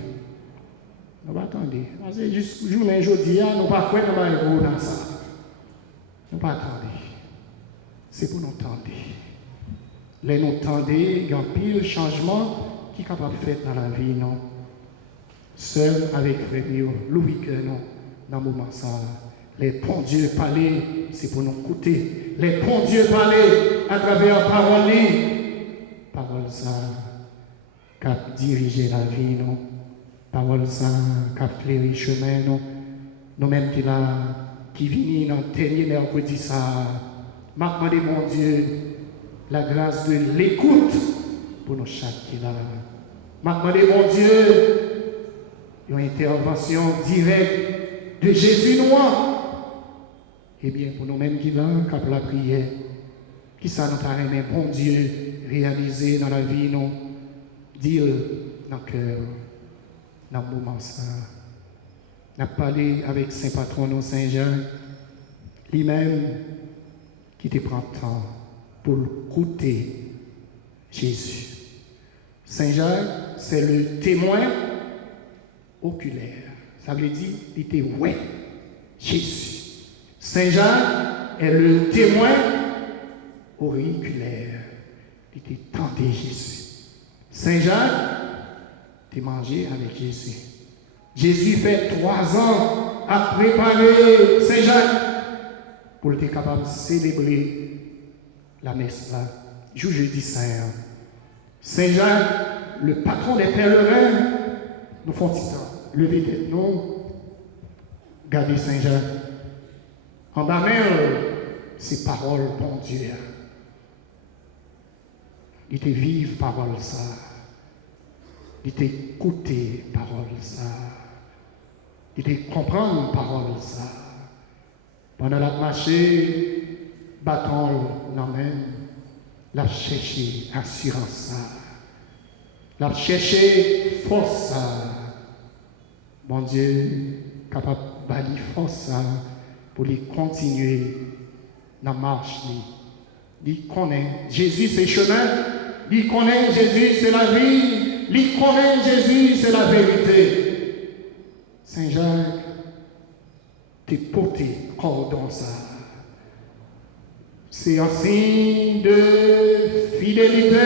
Nous attendons. Parce que juste journée aujourd'hui, nous ne pas quoi nous allons Corona ça. Nous ne attendons. C'est pour nous attendre. Les nous attendons, il y a un pile changement qui est capable de faire dans la vie, non? Seul avec Frémio, Louis que nous, dans le moment ça. Les bons dieux parler, c'est pour nous écouter. Les bons dieux parler à travers la parole. Parole ça, qui a dirigé la vie, non? Parole ça, qui a flairé le chemin, non? nous-mêmes qui venons dans le dernier mercredi, ça, m'a demandé, mon Dieu, la grâce de l'écoute pour nous chaque qui là. M'a demandé, mon Dieu, une intervention directe de Jésus noir. Eh bien, pour nous-mêmes qui là, quand la prière, qui ça nous paraît, bon Dieu, réaliser dans la vie, nous, dire dans le cœur, dans le moment ça. On a parlé avec Saint Patron, Saint Jean, lui-même qui te prend temps pour écouter Jésus. Saint Jacques, c'est le témoin oculaire. Ça veut dire, il était ouais, Jésus. Saint Jacques est le témoin auriculaire. Il était tenté Jésus. Saint Jacques, tu mangé avec Jésus. Jésus fait 3 ans à préparer Saint Jacques pour être capable de célébrer la messe là, jeudi saint. Saint Jacques, le patron des pèlerins, nous font petit temps. Levez tête, nous, gardez Saint Jacques. En bas même, ces paroles, bon Dieu. Il était vive parole ça. Il était écouter parole ça. Il était comprendre parole ça. Pendant la marché, bâton non même, la chercher assurance ça. La chercher force ça. Mon Dieu, capable de bâtir force ça pour les continuer dans la marche. Il connaît Jésus c'est chemin. Il connaît Jésus c'est la vie. Il connaît Jésus c'est la vérité. Saint Jacques, t'es porté cordon ça. C'est un signe de fidélité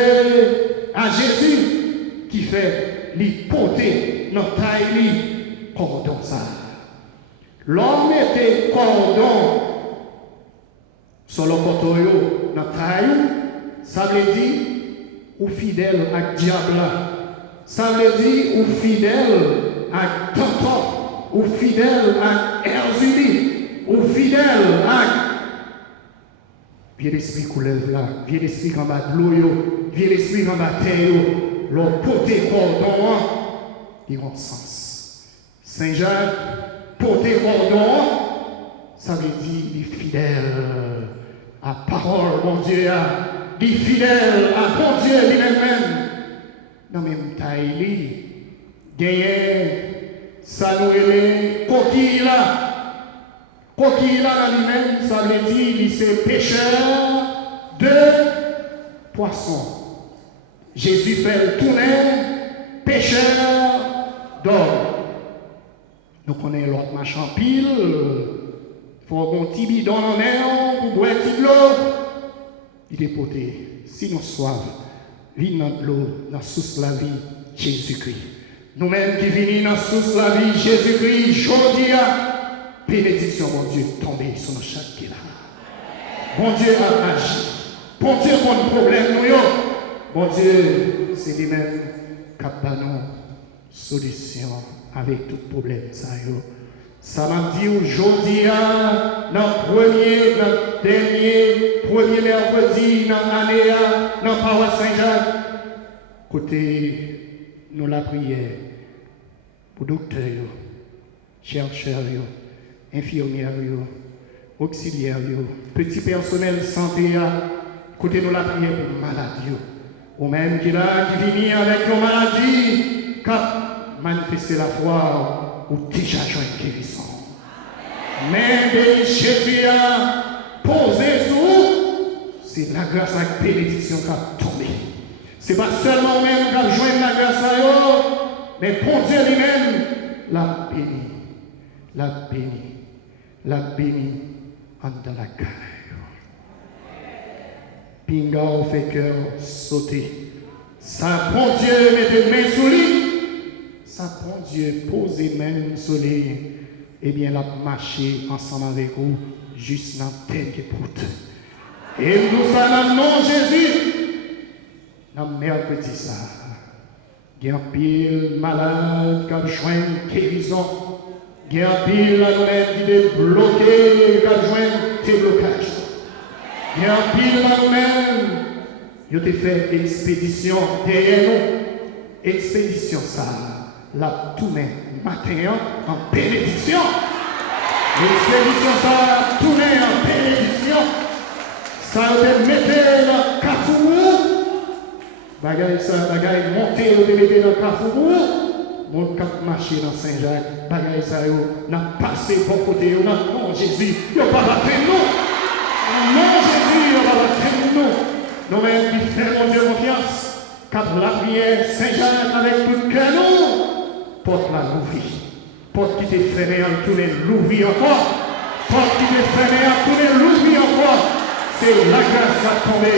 à Jésus qui fait lui porter notre taille cordon ça. L'homme était cordon sur le coteau notre taille, ça veut dire ou fidèle à diable. Ça veut dire ou fidèle à tonton. Ou fidèle à Erzuli, ou fidèle à vieux l'esprit coulève là, vieux l'esprit en bas de l'eau, vieux l'esprit en bas de terre, l'on porté cordon, il a un sens. Saint Jacques, porté cordon, ça veut dire il est fidèle à parole, mon Dieu, il est fidèle à bon Dieu lui-même. Dans même taille, gagné. Ça nous est coquille là. Coquille là dans lui-même, ça veut dire qu'il est pêcheur de poissons. Jésus fait le tourner, pêcheur d'or. Nous connaissons l'autre marchand pile. Il faut un petit bidon en mer pour boire un petit de l'eau. Il est porté. Si nous soif, vine dans l'eau, dans la source de la vie, Jésus-Christ. Nous-mêmes qui venons dans la source de la vie, Jésus-Christ, aujourd'hui, bénédiction, mon Dieu, tomber sur nos chaque qui là. Bon Dieu a agi. Bon Dieu, mon problème, nous, bon Dieu, c'est lui-même qui a nous solution avec tout problème. Ça m'a dit aujourd'hui, dans le premier mercredi, dans l'année, dans la paroisse Saint-Jacques, côté nous la prière pour docteurs, chercheurs, infirmières, auxiliaires, petit personnel santé, côté nous la prière pour maladies. Ou même qui vient avec nos maladies, qui manifester la foi ou déjà joué une guérison. Mais Jésus a posé sur c'est la grâce et la bénédiction qui a tombé. Ce n'est pas seulement même qui a joué la grâce à eux, mais pour Dieu lui-même, la béni en dans la caille. Pinga au fait cœur sauter. Ça prend Dieu mettre main sur lui. Ça prend Dieu poser main sur lui. Eh bien, la marcher ensemble avec vous, juste dans la tête qui porte. Et nous allons non Jésus. Dans le mercredi ça. Il y a un pile malade qui a besoin de guérison. Il y a un pile là nous-mêmes qui est bloqué, qui a joint tes blocages. Il y a un pile là nous-mêmes, qui a fait expédition derrière nous. Expédition ça, la tournée matin en bénédiction. L'expédition ça, tournée en bénédiction. Ça a été mettre dans le Carrefour. Bagaille ça, bagaille monter, on te mettre dans le Carrefour. Mon cap marché dans Saint-Jacques, bagaille ça, on a passé bon côté, on a non Jésus, il n'y a pas battu nous. Non Jésus, il n'y a pas battu nous. Nous-mêmes qui faisons mon Dieu confiance, car la prière Saint-Jacques avec tout cœur nous, porte la l'ouvrir. Porte qui t'est fermée en tourner l'ouvrir encore. Porte qui t'est fermée en tourner l'ouvrir encore. C'est la grâce qui a tombé,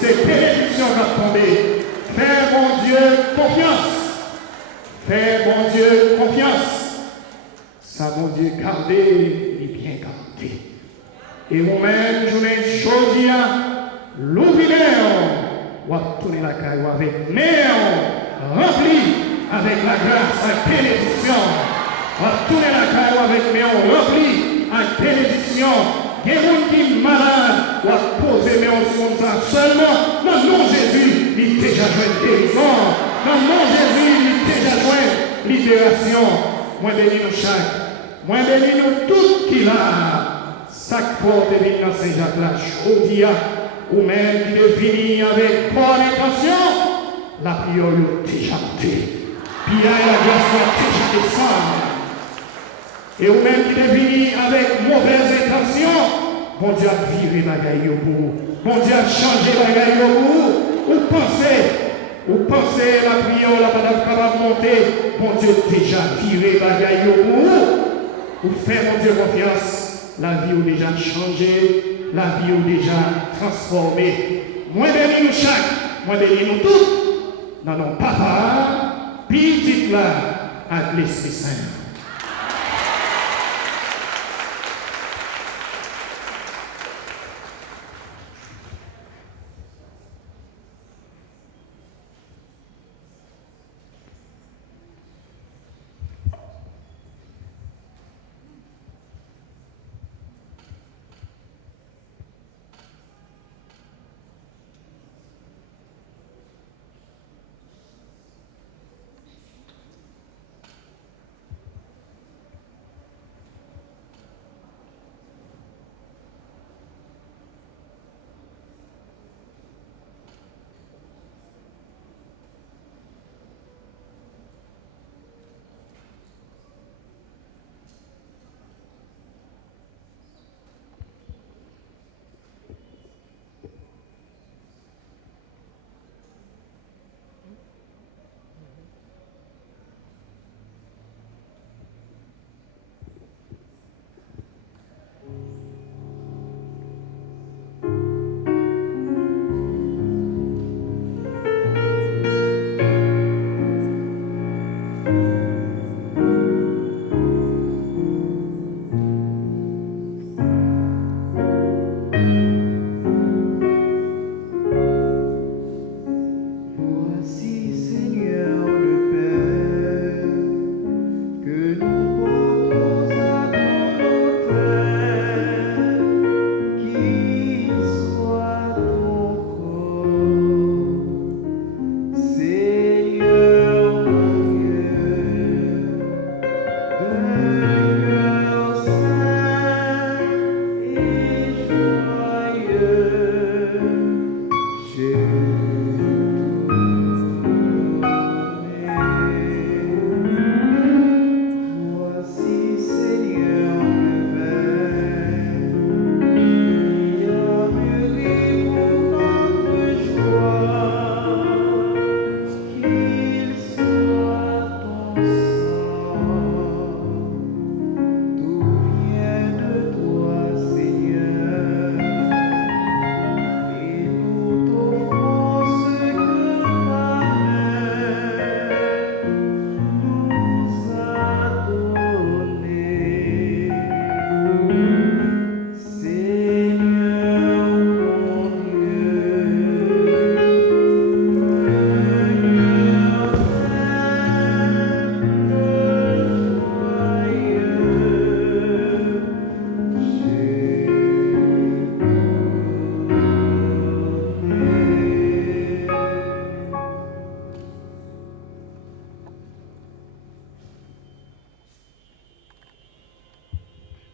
c'est bénédiction qui a tombé. Fais mon Dieu confiance. Fais mon Dieu confiance. Ça, mon Dieu, gardez, il est bien gardé. Et vous-même, je vais choisir l'ouvrière. On va tourner la caille avec néant rempli avec la grâce, avec bénédiction. On va tourner la caille avec néant rempli avec bénédiction. Il y a des gens qui sont malades, on va poser néant sur ça seulement. Dans le nom de Jésus, il est déjà joué guérison. Dans le nom de Jésus, il est déjà joué libération. Moi, bénis nous chaque. Moi, bénis nous tout qui l'a. Chaque porte de vie dans Saint-Jacques, là, chaudia, ou même qui est fini avec bonne intention, la prière est déjà montée. Puis la grâce est déjà descendue. Et ou même qui est fini avec mauvaise intention, bon Dieu a viré la gaille au bout. Bon Dieu a changé la gaille au bout. Ou pensez la prière, la madame capable de monter, bon Dieu déjà viré la gaille au bout. Ou faites mon Dieu confiance. La vie a déjà changé, la vie a déjà transformé. Moi bénis nous chaque, moi bénis nous tous. Dans nos papa, petit là, avec l'Esprit Saint.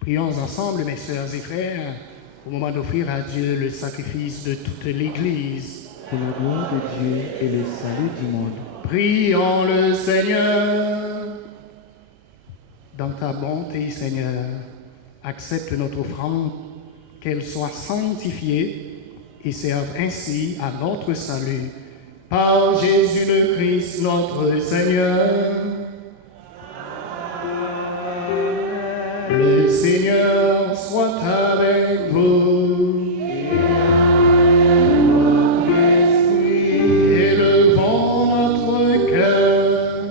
Prions ensemble, mes sœurs et frères, au moment d'offrir à Dieu le sacrifice de toute l'Église. Pour la gloire de Dieu et le salut du monde. Prions le Seigneur. Dans ta bonté, Seigneur, accepte notre offrande, qu'elle soit sanctifiée et serve ainsi à notre salut. Par Jésus le Christ, notre Seigneur. Le Seigneur soit avec vous. Élevons notre cœur.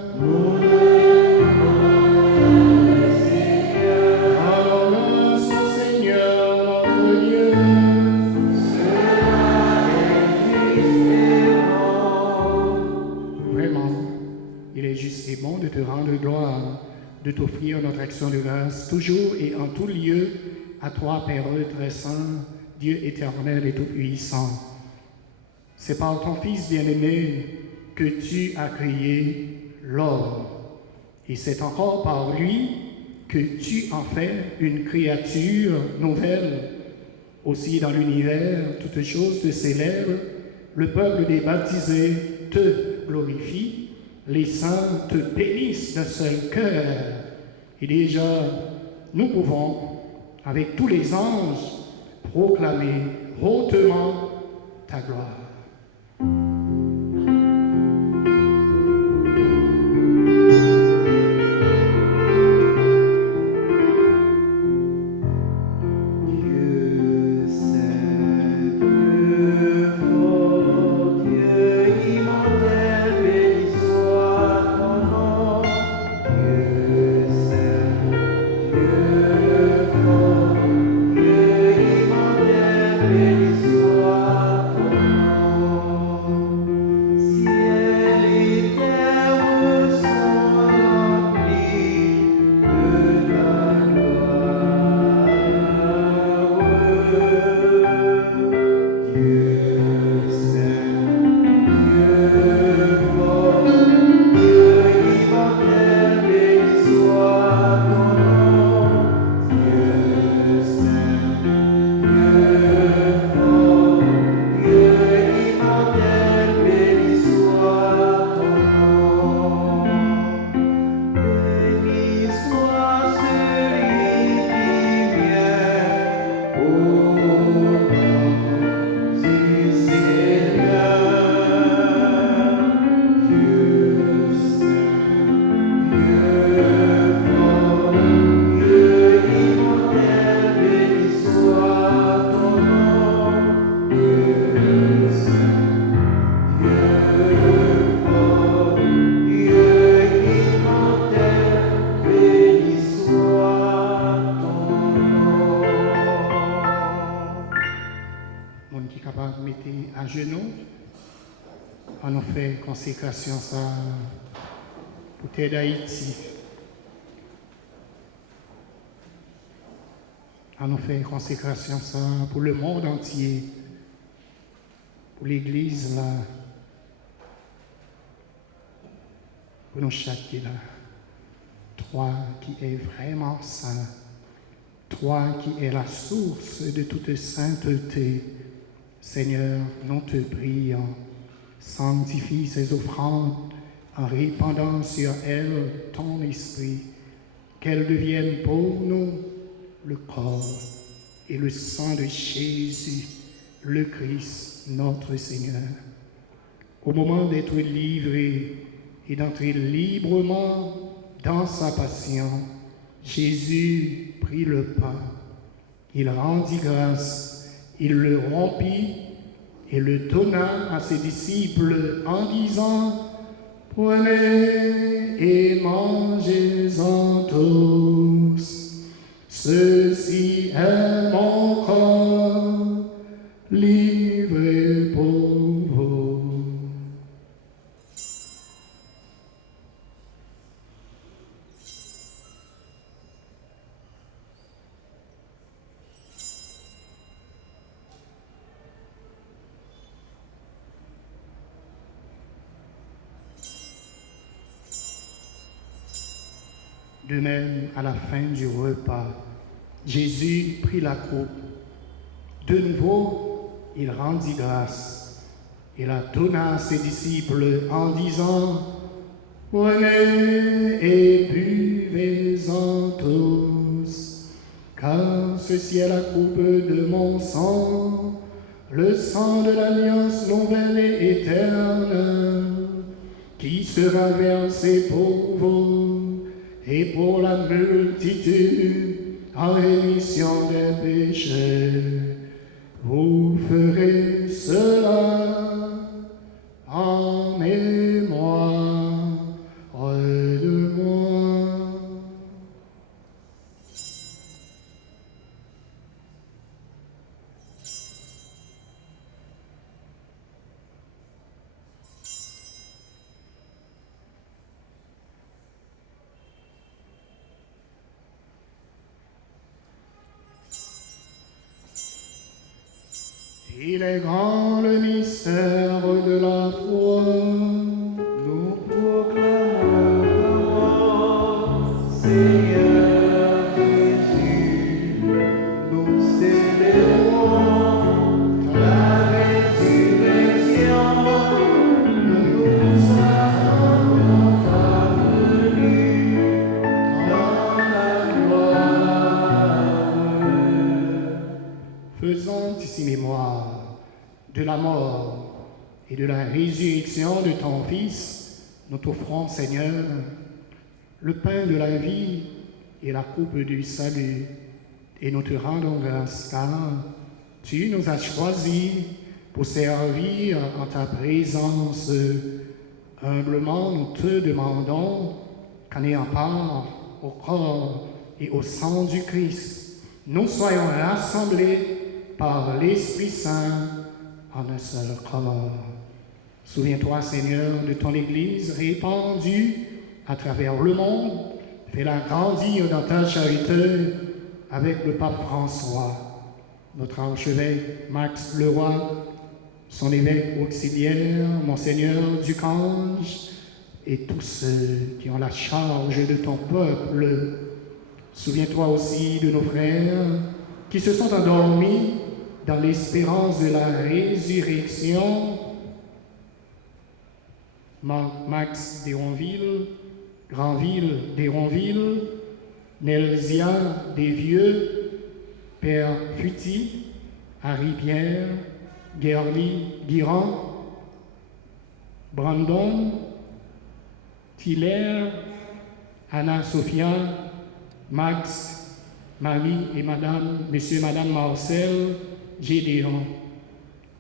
Rendons grâce au Seigneur notre Dieu. Vraiment, il est juste et bon de te rendre gloire, de t'offrir notre action de grâce, toujours et en tout lieu, à toi, Père très saint, Dieu éternel et tout-puissant. C'est par ton Fils bien-aimé que tu as créé l'homme. Et c'est encore par lui que tu en fais une créature nouvelle. Aussi dans l'univers, toutes choses te célèbrent, le peuple des baptisés te glorifie, les saints te bénissent d'un seul cœur. Et déjà, nous pouvons, avec tous les anges, proclamer hautement ta gloire. Dieu saint, Dieu fort, Dieu immortel, béni soit ton nom. Dieu saint, Dieu fort, Dieu immortel, béni soit ton nom. Ciel et terre sont remplis de ta gloire. Dieu saint, Dieu fort, Dieu immortel, béni soit ton nom. Dieu saint, Dieu fort, Dieu immortel, béni soit ton nom. Béni soit celui qui vient au nom du Seigneur. Dieu saint, Dieu fort, Dieu immortel, béni soit ton nom. Dieu saint, Dieu fort, Dieu immortel, béni soit ton nom. Monde qui est capable de mettre à genoux, on nous fait consécration ça pour t'aider Haïti. On nous fait consécration ça pour le monde entier, pour l'Église là, pour nous chaque qui est là. Toi qui es vraiment saint, toi qui es la source de toute sainteté, Seigneur, nous te prions, sanctifie ces offrandes en répandant sur elles ton esprit, qu'elles deviennent pour nous le corps et le sang de Jésus, le Christ, notre Seigneur. Au moment d'être livré et d'entrer librement dans sa passion, Jésus prit le pain, il rendit grâce, il le rompit et le donna à ses disciples en disant: Prenez et mangez-en tous, ceci est mon corps livré pour vous. De même, à la fin du repas, Jésus prit la coupe. De nouveau, il rendit grâce et la donna à ses disciples en disant, « Prenez et buvez-en tous, car ceci est la coupe de mon sang, le sang de l'alliance nouvelle et éternelle, qui sera versé pour vous et pour la multitude en rémission des péchés. Vous ferez cela en mémoire de moi. » Il est grand le mystère de la foi. Nous proclamons, Seigneur Jésus, nous célébrons ta résurrection, nous attendons ta venue dans la gloire. Faisons ici mémoire de la mort et de la résurrection de ton Fils, nous t'offrons, Seigneur, le pain de la vie et la coupe du salut, et nous te rendons grâce car tu nous as choisis pour servir en ta présence. Humblement, nous te demandons qu'en ayant part au corps et au sang du Christ, nous soyons rassemblés par l'Esprit Saint en un seul corps. Souviens-toi, Seigneur, de ton Église répandue à travers le monde. Fais-la grandir dans ta charité avec le pape François, notre archevêque Max Leroy, son évêque auxiliaire, Monseigneur Ducange, et tous ceux qui ont la charge de ton peuple. Souviens-toi aussi de nos frères qui se sont endormis dans l'espérance de la résurrection. Max Desronville, Granville Desronville, Nelsia Desvieux, Père Futi, Harry Pierre, Gerly Guirand, Brandon, Tiller, Anna Sophia, Max, Marie et Madame, Monsieur et Madame Marcel, Gédéon,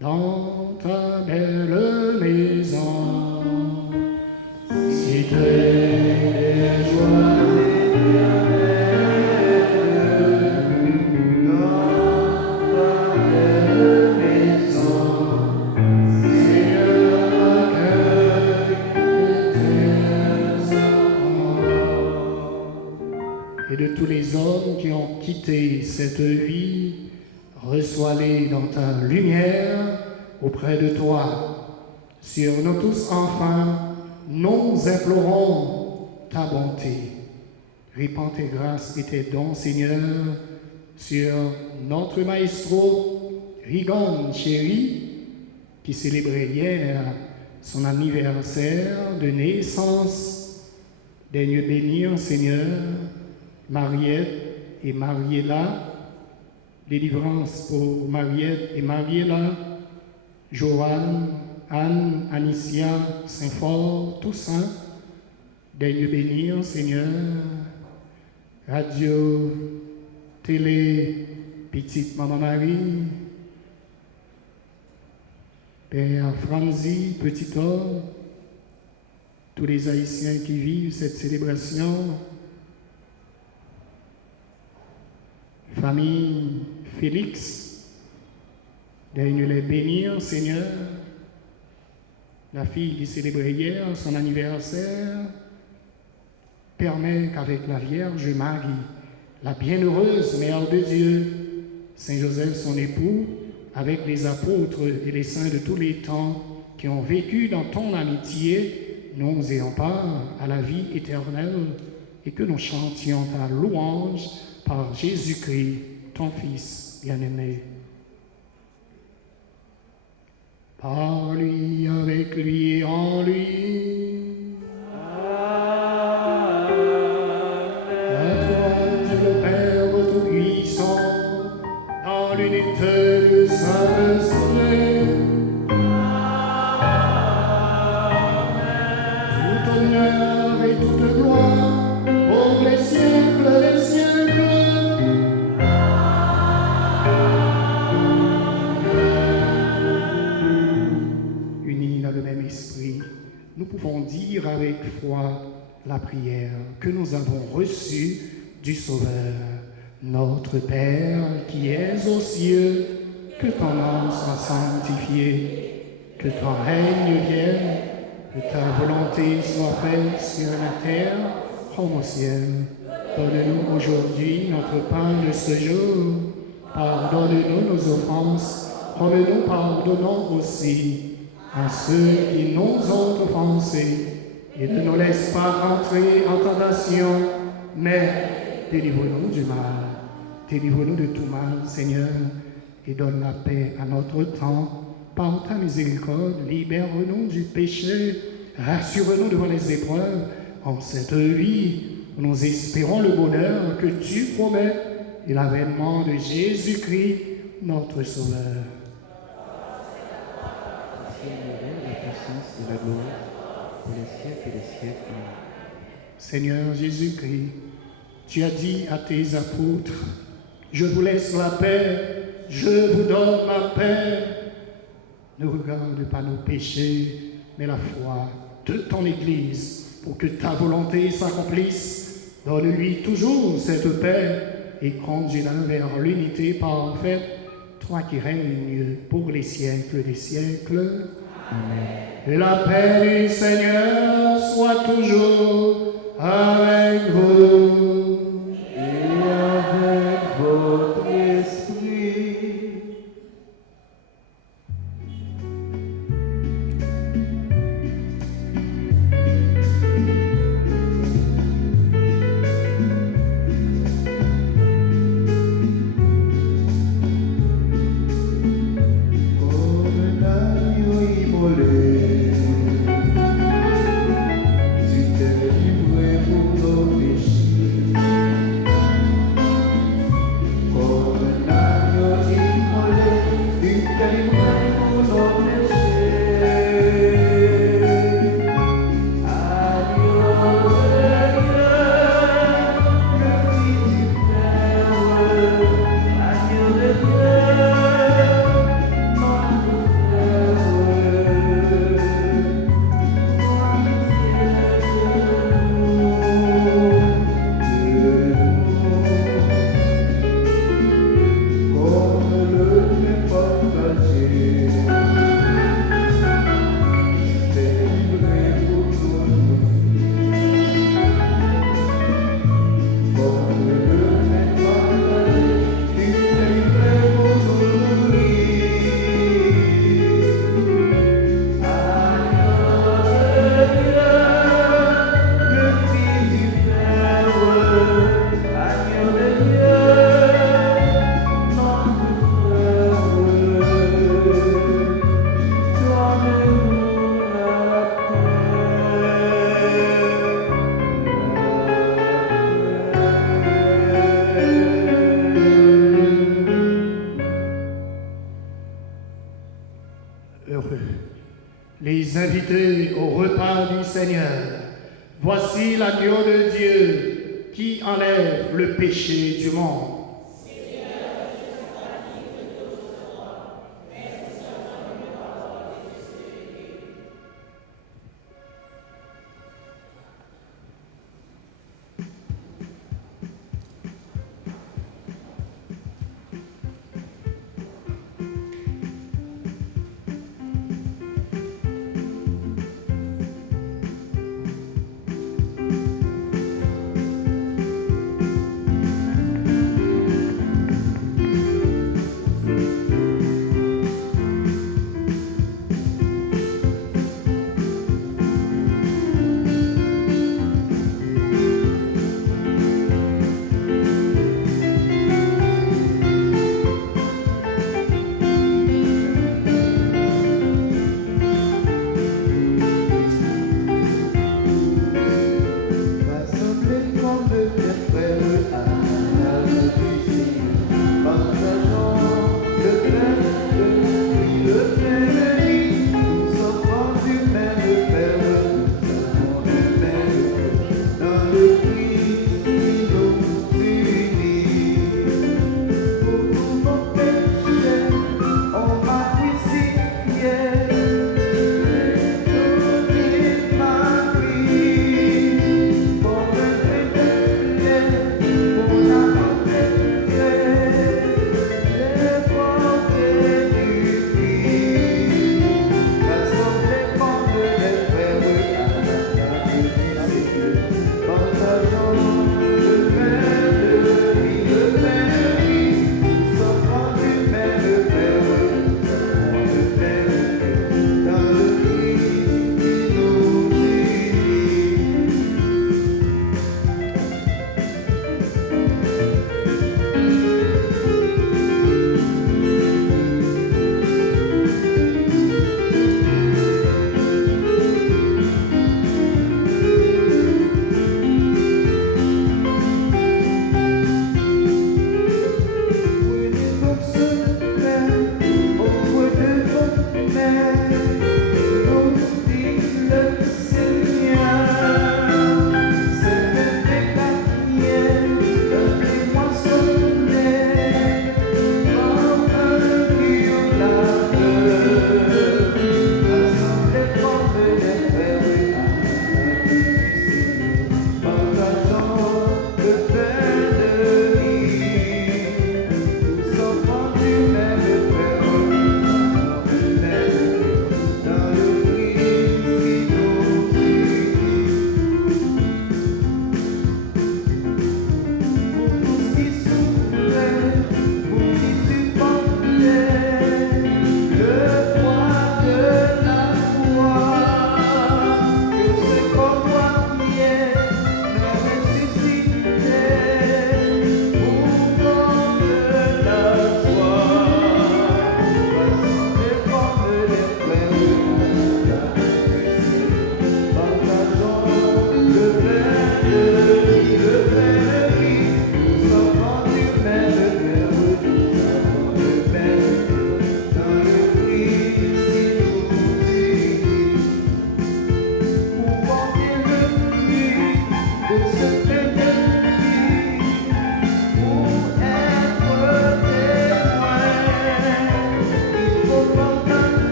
dans ta belle maison, cité des joies éternelles, dans ta belle maison, Seigneur, accueille tes enfants. Et de tous les hommes qui ont quitté cette vie, reçois-les dans ta lumière auprès de toi. Sur nous tous, enfin, nous implorons ta bonté. Répands tes grâces et tes dons, Seigneur, sur notre maestro Rigon Chéri, qui célébrait hier son anniversaire de naissance. Daigne bénir, Seigneur, Mariette et Mariella, délivrance pour Mariette et Mariella, Joanne, Anne, Anicia, Saint-Fort, Toussaint. Daigne bénir, Seigneur, radio, télé, petite Maman Marie, Père Franzi, petit homme, tous les Haïtiens qui vivent cette célébration, famille Félix, daigne les bénir, Seigneur, la fille qui célébrait hier son anniversaire, permet qu'avec la Vierge Marie, la bienheureuse Mère de Dieu, Saint Joseph son époux, avec les apôtres et les saints de tous les temps qui ont vécu dans ton amitié, nous ayons part à la vie éternelle et que nous chantions ta louange par Jésus-Christ, ton Fils bien-aimé. Par lui, avec lui et en lui. À toi, Dieu le Père Tout-Puissant, dans l'unité du Saint-Esprit. Tout honneur et toute gloire pour les siècles des siècles. Unis dans le même esprit, nous pouvons dire avec foi la prière que nous avons reçue du Sauveur. Notre Père qui es aux cieux, que ton nom soit sanctifié, que ton règne vienne, que ta volonté soit faite sur la terre comme au ciel. Donne-nous aujourd'hui notre pain de ce jour. Pardonne-nous nos offenses, comme nous pardonnons aussi à ceux qui nous ont offensés. Et ne nous laisse pas entrer en tentation, mais délivre-nous du mal. Délivre-nous de tout mal, Seigneur, et donne la paix à notre temps. Par ta miséricorde, libère-nous du péché, rassure-nous devant les épreuves. En cette vie, nous espérons le bonheur que tu promets et l'avènement de Jésus-Christ, notre Sauveur. La puissance et la gloire pour les siècles des siècles. Seigneur Jésus-Christ, tu as dit à tes apôtres, je vous laisse la paix, je vous donne ma paix. Ne regarde pas nos péchés, mais la foi de ton Église, pour que ta volonté s'accomplisse. Donne-lui toujours cette paix et conduis-la vers l'unité parfaite, toi qui règnes pour les siècles des siècles. Amen. Et la paix du Seigneur soit toujours avec vous. Et avec votre esprit. Comme un agneau immolé, tu t'es livré pour nos péchés. Comme un agneau immolé, tu t'es livré pour nos péchés. Agneau de Dieu, le Fils du Père, agneau de Dieu. Heureux les invités au repas du Seigneur. Voici l'agneau de Dieu qui enlève le péché du monde.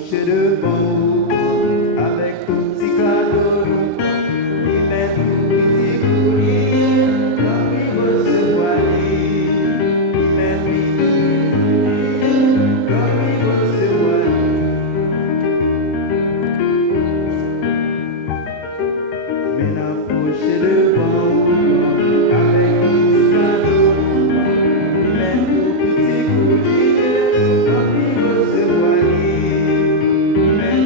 approcher devant vous avec tout petit cadeau. Il met tout petit coulis, comme il recevoir lui. Il met tout petit coulis, comme il recevoir lui. Mais approcher devant vous avec tout petit cadeau. Il met tout petit coulis, comme il recevoir lui. Il met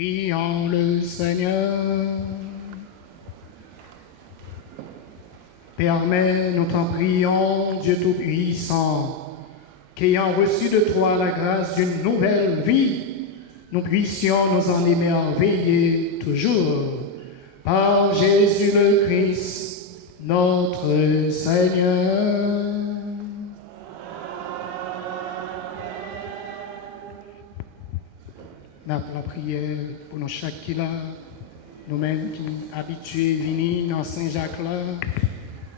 Prions le Seigneur. Permets, nous t'en prions, Dieu Tout-Puissant, qu'ayant reçu de toi la grâce d'une nouvelle vie, nous puissions nous en émerveiller toujours. Par Jésus le Christ, notre Seigneur. La prière pour nous chaque qui là, nous-mêmes qui habitués venir dans Saint-Jacques là,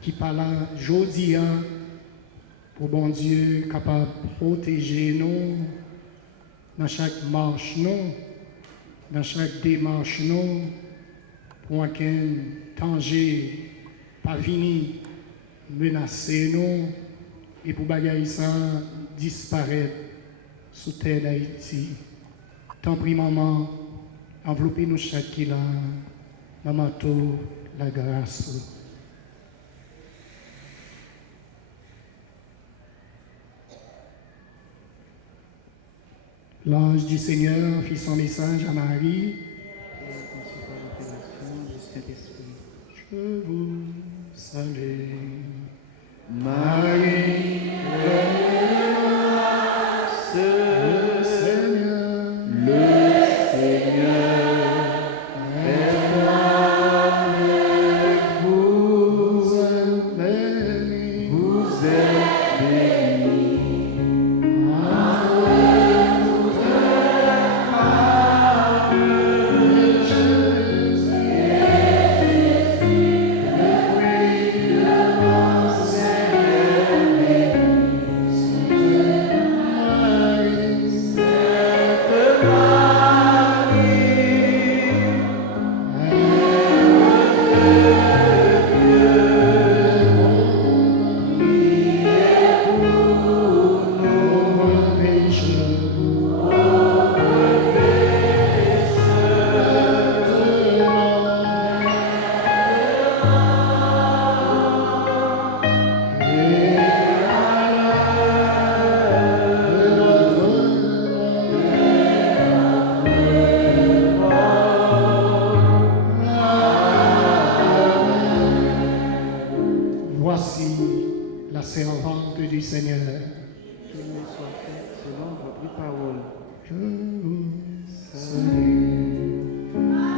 qui parlent aujourd'hui pour bon Dieu capable de protéger nous dans chaque marche nous, dans chaque démarche nous, pour qu'un danger pas venir menacer nous et pour bagaille ça disparaître sous terre d'Haïti. Tant pis maman, enveloppez-nous chaque qui là, dans manteau la grâce. L'ange du Seigneur fit son message à Marie. Je vous salue. Marie, le Seigneur, est avec vous. Vous êtes bénie. Vous êtes bénie. Voici la servante du Seigneur. Que me soit fait selon votre parole. Je vous salue.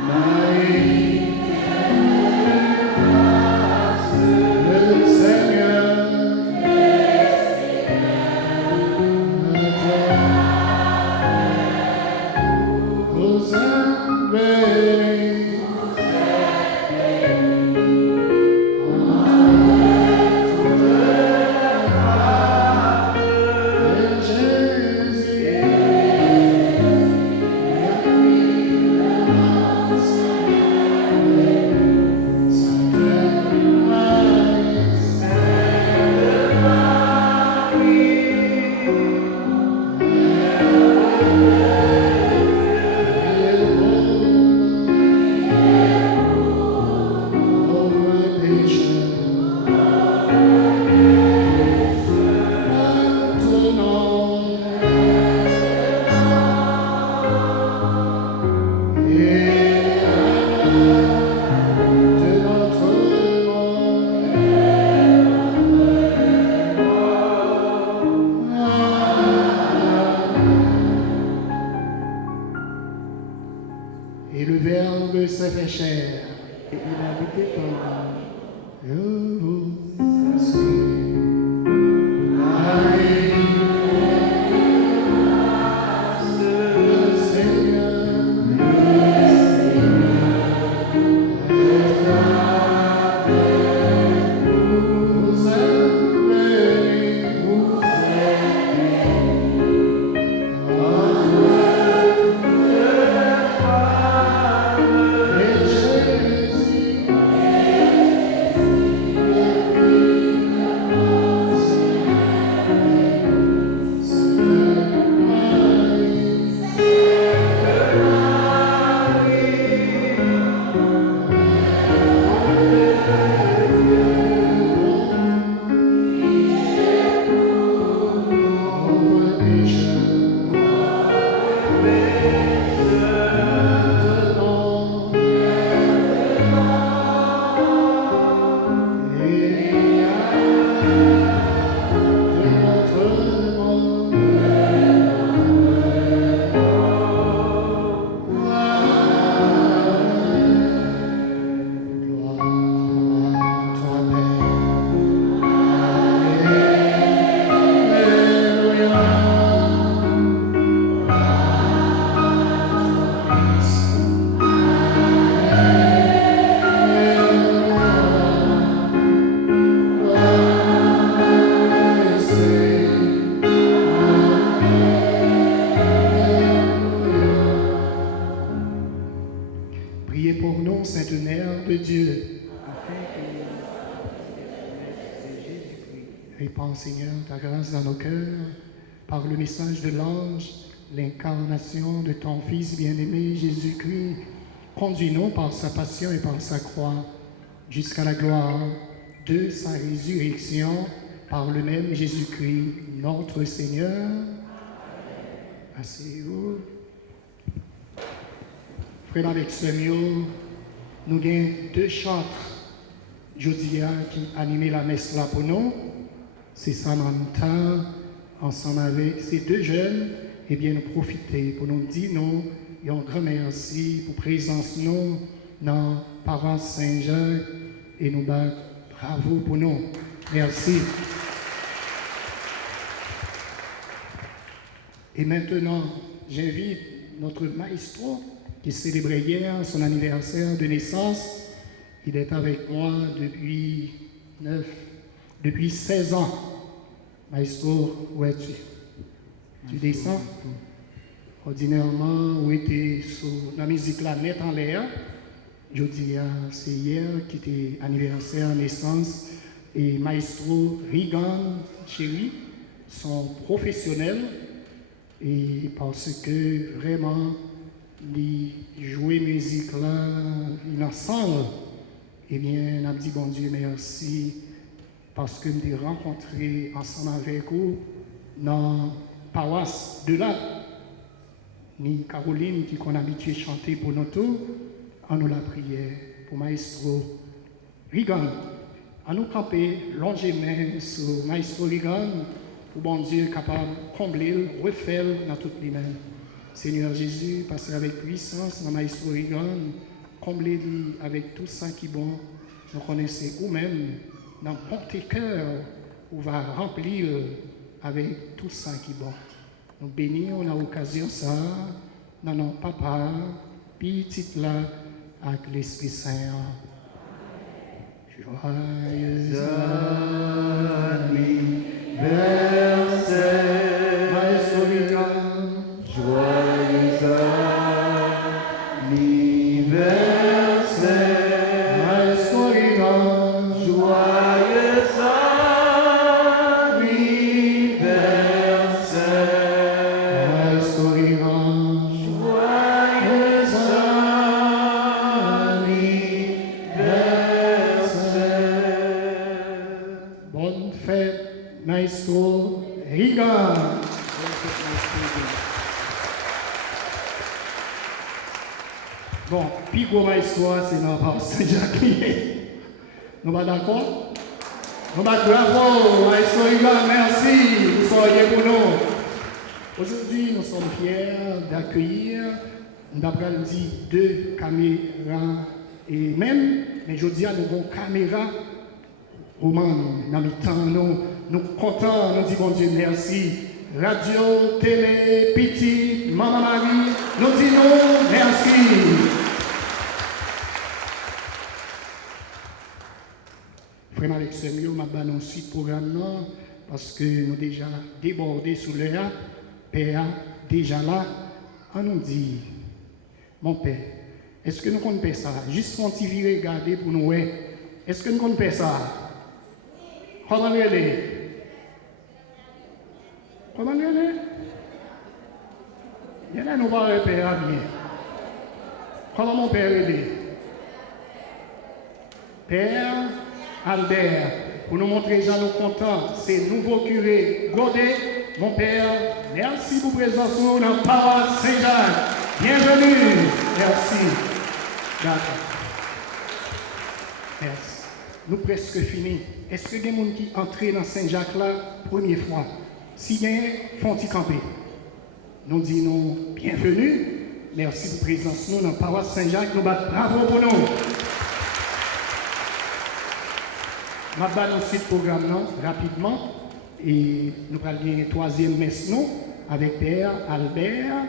Marie, le Seigneur, vous êtes bénie. Et le Verbe s'est fait chair. Et il a habité parmi Je vous salue. Marie, le Seigneur, vous êtes bénie. Vous êtes et Jésus, Priez pour nous, Sainte Mère de Dieu. afin que de Jésus-Christ. Répands, Seigneur, ta grâce dans nos cœurs, par le message de l'ange, l'incarnation de ton Fils bien-aimé, Jésus-Christ. Conduis-nous par sa passion et par sa croix, jusqu'à la gloire de sa résurrection, par le même Jésus-Christ, notre Seigneur. Asseyez-vous. Frère avec Samuel, nous avons deux chantres, Jodia, qui animaient la messe là pour nous. C'est Samantha, ensemble avec ces deux jeunes, et bien nous profiter pour nous dire nous, et un grand merci pour présence nous dans paroisse Saint-Jacques, et nous battre bravo pour nous. Merci. Et maintenant, j'invite notre maestro qui célébrait hier son anniversaire de naissance. Il est avec moi depuis 16 ans. Maestro, où es-tu? Tu descends? Ordinairement, où était sur la musique là, net en l'air. Je dis, c'est hier qui était anniversaire de naissance. Et Maestro Rigan, chéri, sont professionnels. Et parce que vraiment, les jouer musique là, ils ensemble, eh bien, on a dit bon Dieu merci, parce que nous avons rencontré ensemble avec vous dans la paroisse de là. Ni Caroline qui qu'on a habitué à chanter pour nous tous, en nous la prière pour Maestro Rigan. À nous camper, longer main sur Maestro Rigan, pour bon Dieu capable de combler, refaire dans toutes les mains. Seigneur Jésus, passez avec puissance dans Maestro Rigan, comblez-le avec tout ça qui est bon. Nous connaissons vous-même, dans votre cœur, où va remplir avec tout ça qui est bon. Nous bénissons à l'occasion ça, dans nos papas, petit là, avec l'Esprit Saint. Joyeux anniversaire, Maestro Rigan. Joyeux anniversaire, Maestro Rigan. joyeux anniversaire, Maestro Rigan. joyeux anniversaire. Bonne fête, Maestro Rigan. Bon, puis gros maestro, c'est dans la Saint-Jacques. Nous pas d'accord? Nous pas bravo, Maestro Rigan, merci, vous soyez pour nous. Aujourd'hui, nous sommes fiers d'accueillir, d'après le dit, deux caméras et même, mais je dis à nous avons caméra romane dans le temps, nous contents, nous disons bon Dieu merci. Radio, télé, petit, maman Marie, nous disons merci. Vraiment avec ce mieux, m'a annoncé le programme là, parce que nous déjà débordés sous l'air, Père déjà là, on nous dit, mon Père, est-ce que nous connaissons ça? Juste on t'y virer regarder pour nous, est-ce que nous connaissons ça? Comment nous aller? Comment nous aller? Il y en a nous va Père bien. Comment mon Père aider? Père Albert, pour nous montrer que nous contents, c'est nouveau curé Godet. Mon Père, merci pour présence dans la paroisse Saint-Jacques. Bienvenue. Merci. D'accord. Merci. Nous presque finis. Est-ce que il y a des gens qui entrent dans Saint-Jacques là, première fois? Si bien, font-ils camper? Nous disons bienvenue. Merci pour présence nous dans la paroisse Saint-Jacques. Nous battons bravo pour nous. Je vais annoncer le programme là, rapidement. Et nous allons bien une troisième messe nous, avec Père Albert,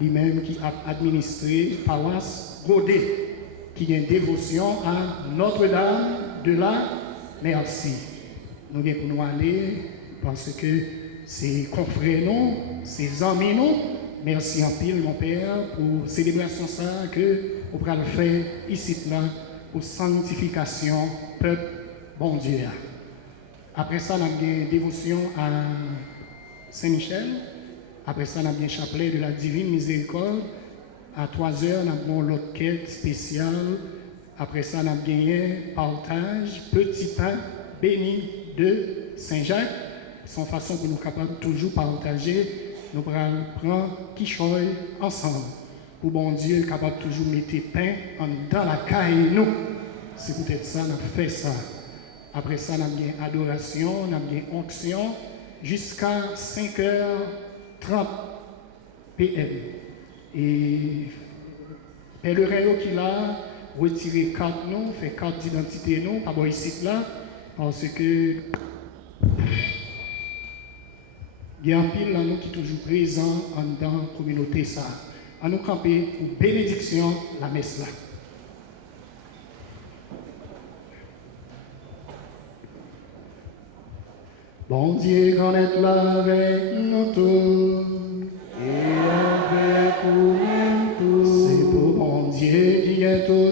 lui-même qui a administré paroisse Godet, qui a une dévotion à Notre-Dame de la Merci. Nous allons pour nous aller parce que c'est confrères nous, c'est amis nous, merci en pile, mon Père, pour célébration ça que on va le faire ici là pour sanctification peuple bon Dieu. Après ça, on a une dévotion à Saint-Michel. Après ça, on a bien chapelet de la divine miséricorde. À 3 heures, on a l'autre quête spéciale. Après ça, on a gagné partage, petit pain béni de Saint-Jacques. Son façon pour nous capables toujours partager. Nous prendre Quichoy ensemble. Pour bon Dieu, capable toujours mettre pain dans la caille nous. C'est peut-être ça, on a fait ça. Après ça, on a bien adoration, on a bien onction, jusqu'à 5h30 PM. Et pèlerin qui l'a retiré carte nous, fait carte d'identité nous, pas bon ici là, parce que il y a un pile là nous qui est toujours présent dans la communauté ça. À nous camper pour bénédiction la messe là. Bon Dieu, qu'on est là avec nous tous. Et avec nous tous. C'est pour bon Dieu qui est tout